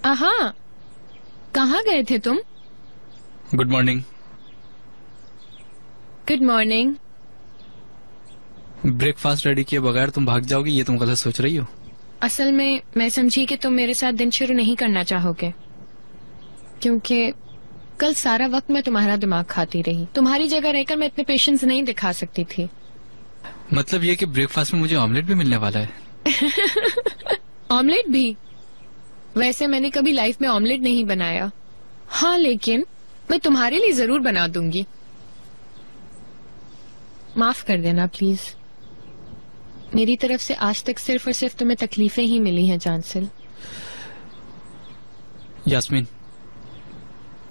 हाँ, कहाँ गए थे तुम? Good morning. Good morning. Breakfast ready किए बगैर तुम भाग जाओगी, ये तुम गलत सोच रही हो। असल में मैं समझी कि तुम मेरे साथ दिन शुरू नहीं करना चाहोगे, क्योंकि कल सारा वक्त मैं तुम्हारा दिमाग खाती रही। तुम्हारी जगह रहकर मैं इतने पेशेंस नहीं दिखा सकती थी। मतलब ये कि ब्रेकफास्ट में मुझे ऑमलेट भी मिलने वाला है। ऑमलेट भी? वैसे मैंने कभी लाइफ में ऑमलेट नहीं बनाया। हाँ, लेकिन मैं तुम्हारे लिए जरूर बना दूंगी। माफ कर देना प्लीज। मेरी तरफ से आज तक सिर्फ और सिर्फ तुम्हें तकलीफें ही मिली हैं चांसल। यास्मीन,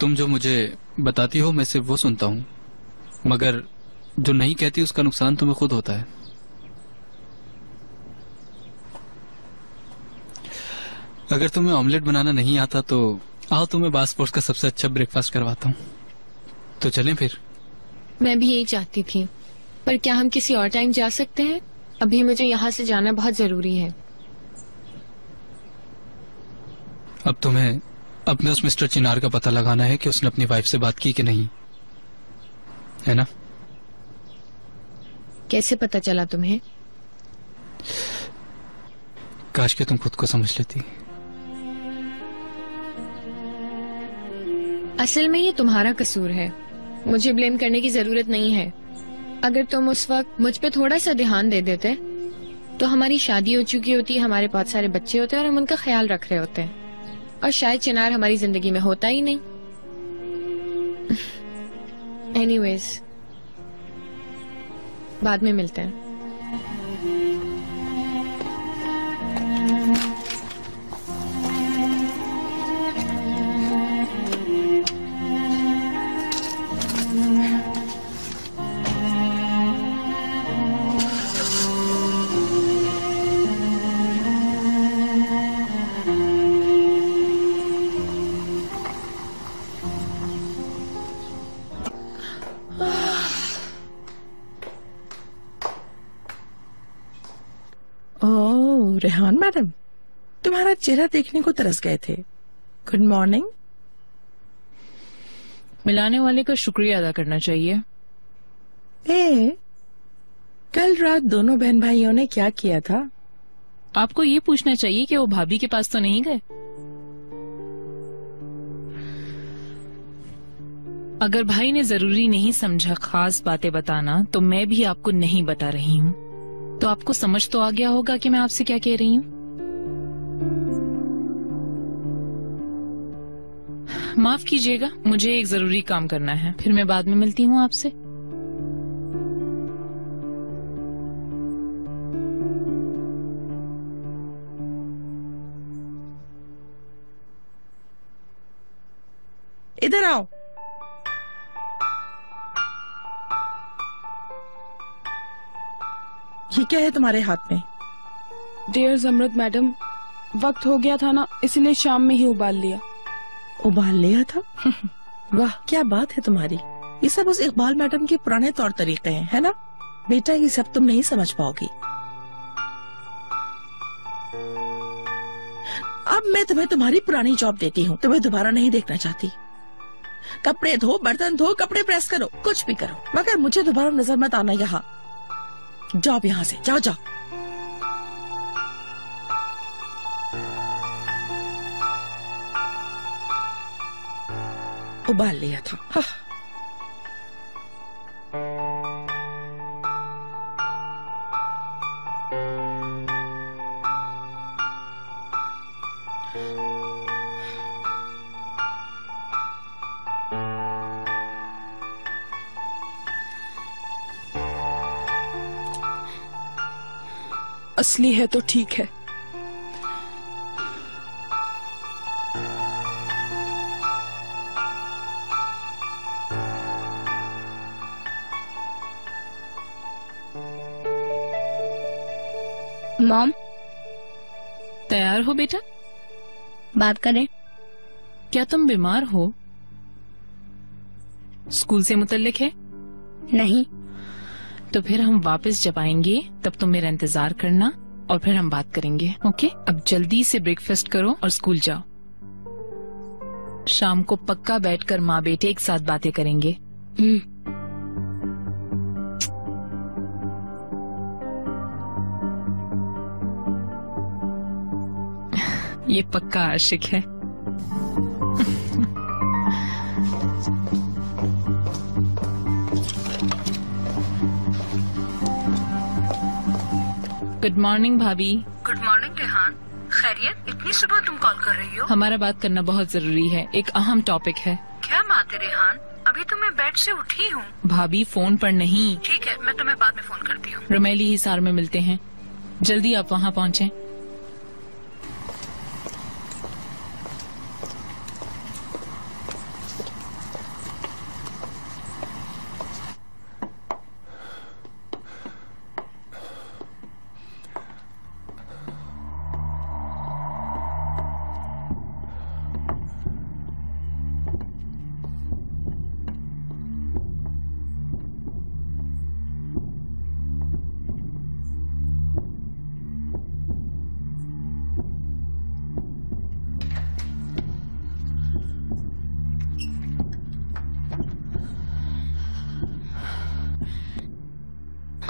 तुम जो मुझे बताती हो मैं सिर्फ वो सुनता हूँ, मगर जो नहीं कहती उसका नुकसान तुम्हें खुद होता है। अगर तुम्हें ऑमलेट बनाना नहीं आता तो आओ तुम्हें बास्पोर्ट्स का सबसे अच्छा ब्रेकफास्ट करवाता हूँ। तो चलें फिर। मैं भी यही चाहती थी, पर क्या हम किसी और टाइम जा सकते हैं? अभी मुझे यहाँ से जाना बहुत जरूरी है। अब तुम्हें अपने उस मिस्टर चिनार का पता लगाना है कि उसने अपनी वाइफ से बात की कि नहीं, है ना? कैसे पता चला तुम्हें? काश कि तुम खुद को समझ लेती। असल में ये तुम्हारा कसूर है, मुझे ब्लेम करने की जरूरत नहीं है। अगर तुम उस वक्त मुझ पे थोड़ा सा ध्यान दे देते तो हमारी शादी हो चुकी होती, हमारे बहुत सारे बच्चे होते और हम उनका ख्याल रख रहे होते, और शायद चिनार हमारी जिंदगी में होता ही नहीं। एनीवेज, बाद में मिलते हैं। रेहान मैडम, तुम्हारा चेहरा देखने को तरस गए थे। Good morning. मिलाने वाले का शुक्रिया अदा करना चाहिए। कल रात दोनों बहन भाइयों ने क्या किया था? आपको ये पूछना चाहिए कि वो भाभी के पास तो नहीं गए। अगर भाई ने जरूरी नहीं समझा खास बातें बताना, तो मैं भी आपको नहीं बता रही हूँ। तो आपको समझ तो आ गया होगा कि मैं आपसे क्या कह रही हूँ। माफ कीजिएगा, मुझे एक जरूरी काम करना है, फिर मैं बाद में मिलती हूँ आपसे। इधर आओ। ये क्या है तुम्हारे हाथ में? डियर जमरुद मैडम, वक्त हो गया था ना, इसलिए शाम में ही उबाल लिया। उबाल लिया था? वाह, क्या बात है तुम्हारी। ये सब उस इकबाल मैडम के पुराने तौर तरीके हैं, है ना? बेटा, ये सब तुम नहीं समझ पाओगी। अब मैं तुम्हें तुम्हारी पुरानी जॉब देती हूँ, तुम्हें दोबारा नहीं देखना चाहती। कपड़े धो, बर्तन धो, कपड़े प्रेस करो, कुछ भी करो, मगर मुझे दोबारा नजर मत आना यहाँ। जाओ यहाँ से, जाओ जाओ। उबाल लिया था। हाँ। असली है तो ठीक है। मॉम, तैयार हो बेटा? बात करें। क्या तुम बीमार हो? स्कूल से मुतल्लिक है? नहीं। तो फिर हम वापस जब आएंगे तब तुम मेरा इंतजार करना और फिर हम बात करेंगे। ओके? अब जल्दी से ब्रेकफास्ट करो और स्कूल जाओ। शाम को पक्का बैठकर माँ बेटे एक साथ बातें करेंगे। ये पक्का आशिक है। गुड मॉर्निंग भाभी। गुड मॉर्निंग रेहान, खैरियत? इतनी सुबह तुम कॉल कर रही हो? हमारा बात करना बहुत जरूरी है, एक अहम टॉपिक है। क्या बात है रेहान? अभी तो मैं बेड से उठी हूँ। भाभी फोन पर नहीं। ठीक है, मैं तुम्हें बाद में फोन करती हूँ। रमेली हिसार में मिलते हैं, जल्दी आप वहाँ पहुँचे।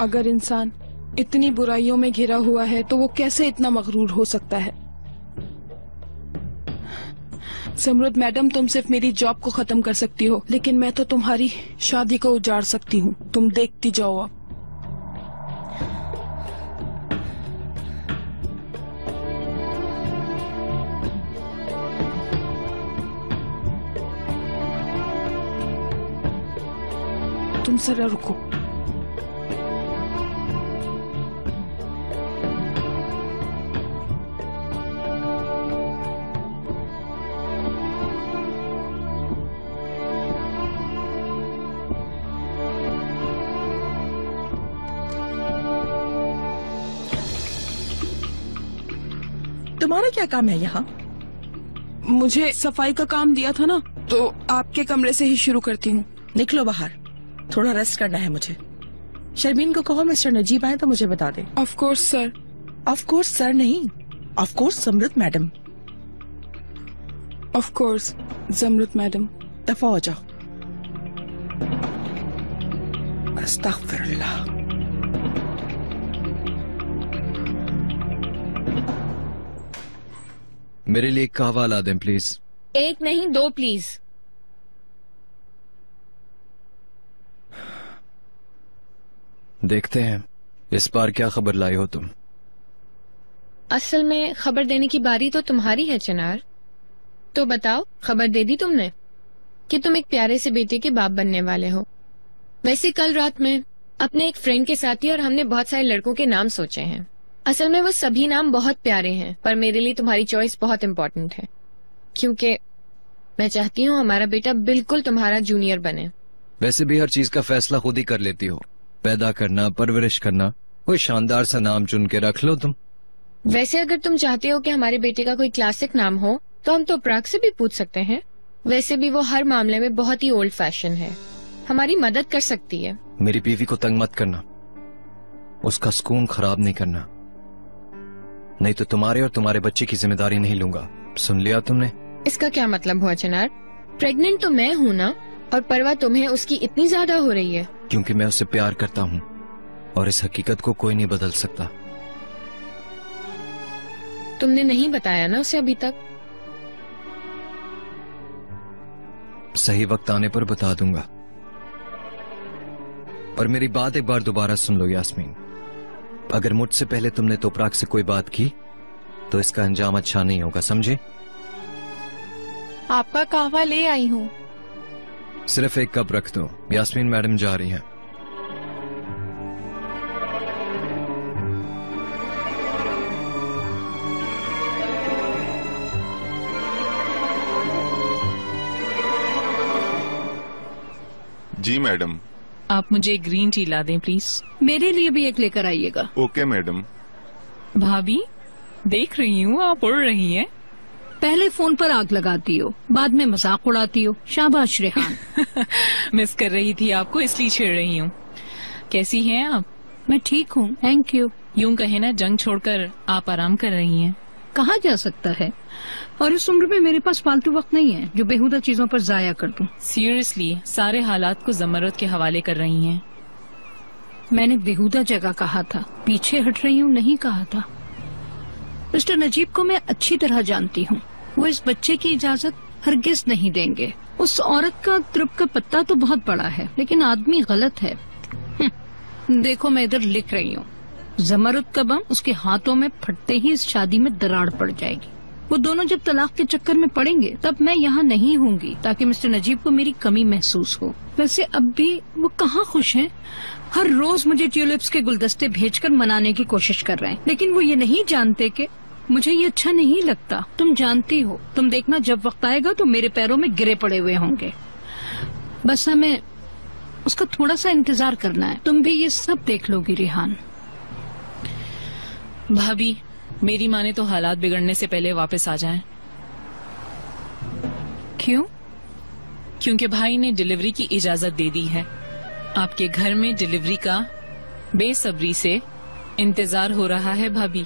अगर इंसान इतनी बुराइयों में घिरा हुआ है तो वो कैसे इतना मगरूर हो सकता है? समृद्ध मैडम, तुम सिर्फ मेरी जॉब को खत्म कर सकती हो, लेकिन मैं तो तुम्हारी शादी को उजाड़ सकती हूँ। तुम देखती जाओ अब। तुम जरा रुको। तुम्हारा क्या काम है यहाँ? मुझे सफाई का काम दिया था ना, तो आपके कमरे से ही शुरू करती हूँ। निकलो बाहर, थोड़ा रेस्ट करना है मुझे। शर्मीन को कहो मिस्टर नजीब आए तो मुझे बता दे। Of course sir. Of course sir नहीं, of course Samriddh madam. Of course Samriddh madam. दफा हो जाओ। अस्तगफिरुल्लाह। मेरे लिए एक कहवा ला दें प्लीज। एक नहीं, दो प्लीज। देखते हैं इस बार क्या खबर लाई हो तुम। असल में खबर देने की बारी तो तुम्हारी है चिनार। तो बताओ, खबर दे दी तुमने कि तुम एक प्यारे से बेटे के बाप बनने वाले हो। वैसे कल रात में अपने एक फ्रेंड के साथ ही और हमने बहुत सारे लड़कों के नाम सोचे हैं। असल में वो सभी नाम बहुत प्यारे हैं, पर मेरे लिए तुम्हारी चॉइस बहुत इम्पोर्टेंट है, क्योंकि मैं चाहती हूँ हमारा बेटा बिल्कुल तुम्हारा जूनियर बने। वैसे भी हर चीज का फैसला खुद ही कर लेती हो, पैदा करना, परवरिश करना, कोई शानदार सा नाम चुन के रख लो तुम। वैसे अगर तुम चाहते हो कि हमारे बेटे का कोई क्लासिक नाम हो तो हम तो प्राग से भी पूछ सकते हैं। वैसे भी वो हर मामले में बहुत ही ओल्ड फैशन है, हमारी मदद कर सकती है। मेरी बीवी को तंग मत करना, उसका सुकून खराब नहीं करना, नहीं तो तुम्हारे और तुम्हारे बच्चे की जिम्मेदारी नहीं लूंगा। सुन लिया तुमने? इसका क्या मतलब हुआ चिनार? प्रेग्नेंट तो मैं हूँ ना, और परवाह तुम्हें उसकी इतनी ज्यादा हो रही है? क्योंकि मैं उससे प्यार करता हूँ और इस हकीकत को कोई नहीं बदल सकता। तुमने नहीं बताया ना उसे अभी तक? सही वक्त आने पर बता दूंगा। पर मेरी बात एक बार दोबारा सुन लो यास्मीन, अगर मुझसे पहले तुमने तोपराग से कोई बात की तो इसका अंजाम अच्छा नहीं होगा, समझे? आपका कहवा ले आई हूँ। सिर्फ एक कप रख दो, यास्मीन मैडम जा रही हैं। जी मैडम। आप मुझे ग्रीन टी ला दें प्लीज। मेरे लिए भी एक लेकर आइएगा। Okay madam. भाभी देख रही हूँ आप उड़ रही हैं। पहले फोन पर आग लगाती हो, बाद में मजाक उड़ाती हो। शाबाश रेहान। मिस कर रही थी आपको इसलिए छेड़ रही हूँ। कैसी हैं आप? मैं ठीक हूँ, थैंक यू। यूं कहे ना जंग छोड़कर आप आराम कर रही हैं। कहा जा सकता है, और इस उम्र में मेरे पास फालतू वक्त नहीं है जो बेहुदा चीजों पर जाया कर दूं। सीरियसली सारे हालात को ज़मरुद के हवाले कर रही हैं। मैंने बेहुदा जगह कहा था, पीछे हट रही हूँ नहीं कहा था। मिस्टर नजीब को मैं अच्छी तरह जानती हूँ, वो इस बच्चे की इजाजत हरगिज नहीं देंगे। उस औरत का द्रुप का पत्ता तो बहुत बड़ा है, लेकिन आदमी गलत है। देखो मैं इधर लिख रही हूँ, ज़मरुद का बम उसके हाथों में फटते ही इस शादी में दरार पड़ जाएगी। वो दोनों जब तलाक के चक्कर में पड़ेंगे तब मैं यहाँ नहीं होंगी, ताकि मिस्टर नजीब को मेरी कमी महसूस हो। वैसे अब भी वो कहाँ खुश हैं? हर रोज मुझे ट्यूलिप्स के गुलदस्ते भेजकर मनाने की कोशिश कर रहे हैं, लेकिन वो ये नहीं जानते कि मुझे ये अच्छा नहीं लगता। तुम जानती हो, तुम देखना जब वक्त आएगा तो मेरे पैरों में गिरे पड़े हुए होंगे। बस हमें उसका थोड़ा सा इंतजार करना है। तुम भी ये सब देख लोगी रेहान। भाभी मेरी माने तो हालात बिगड़ने से पहले वापस आ जाएं। क्यों? क्योंकि भाई ने डिलीवरी की इजाजत दे दी है। आपके घर में डिलीवरी का बेसब्री से इंतजार हो रहा है भाभी।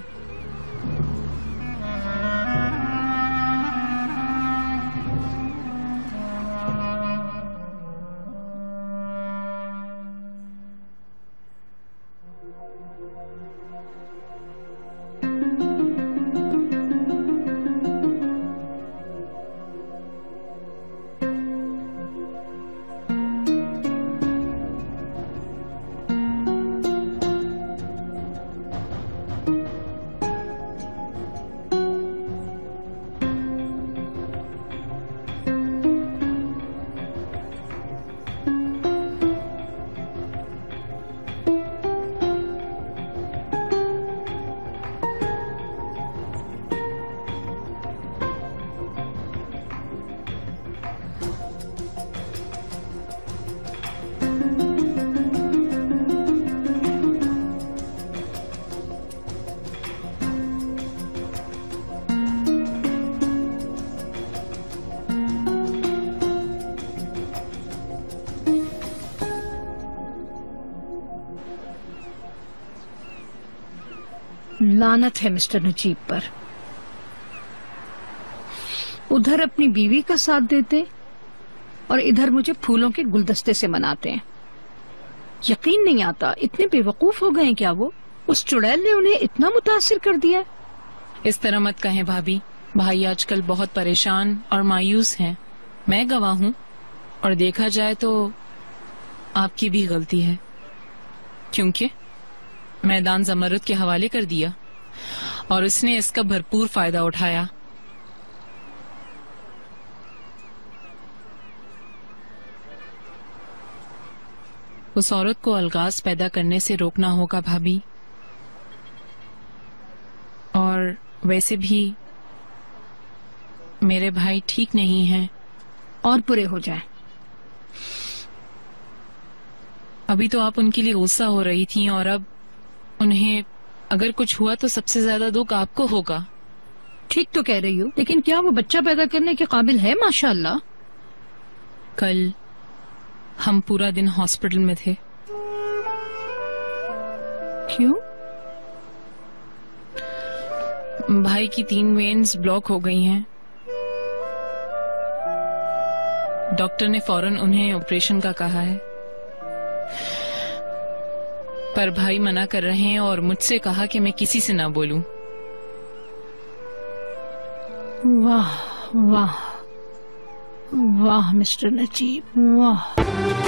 लानत है मिस्टर नजीब पर। उधर अपनी बीवी का साथ देते और इधर मुझे फूलों के गुलदस्ते से मनाते हैं। यकीन नहीं आता, इतने बेवकूफ हो गए क्या वो? उस चुड़ैल ने उन्हें इतना मुतासिर कर दिया। इस तरह मत कहें भाभी, भाई आजकल बहुत परेशान और मायूस हैं। मैं गवाह हूँ, और देखा जाए तो आपकी भी गलती है, क्योंकि मैदान ज़मरुद के हवाले कर दिया और उसने इसका भरपूर फायदा उठाया। उस औरत को अलगाज पैदा करने से रोकना होगा भाभी। और वैसे भी मेरे भाई ठीक नहीं हैं। और बुरे हो जाएं। अभी तो आप उनके लिए गुस्सा हो रही थी, और अब उन्हें अगर कुछ हुआ तो सबसे ज्यादा दुख आपको होगा। ठीक तो कह रही हो, लेकिन क्या वो बच्चा पैदा करने के काबिल है? माशाअल्लाह। कल हम पूरा दिन हॉस्पिटल में थे। क्यों? भाई की 3 वेन्स ब्लॉक हो गई हैं। डॉक्टर ने फौरन उन्हें ऑपरेशन का कहा है, पर भाई मना कर रहे हैं और मुझसे कहा कि मैं किसी से ना बोलूं। वाह वाह वाह मिस्टर नजीब, वाह।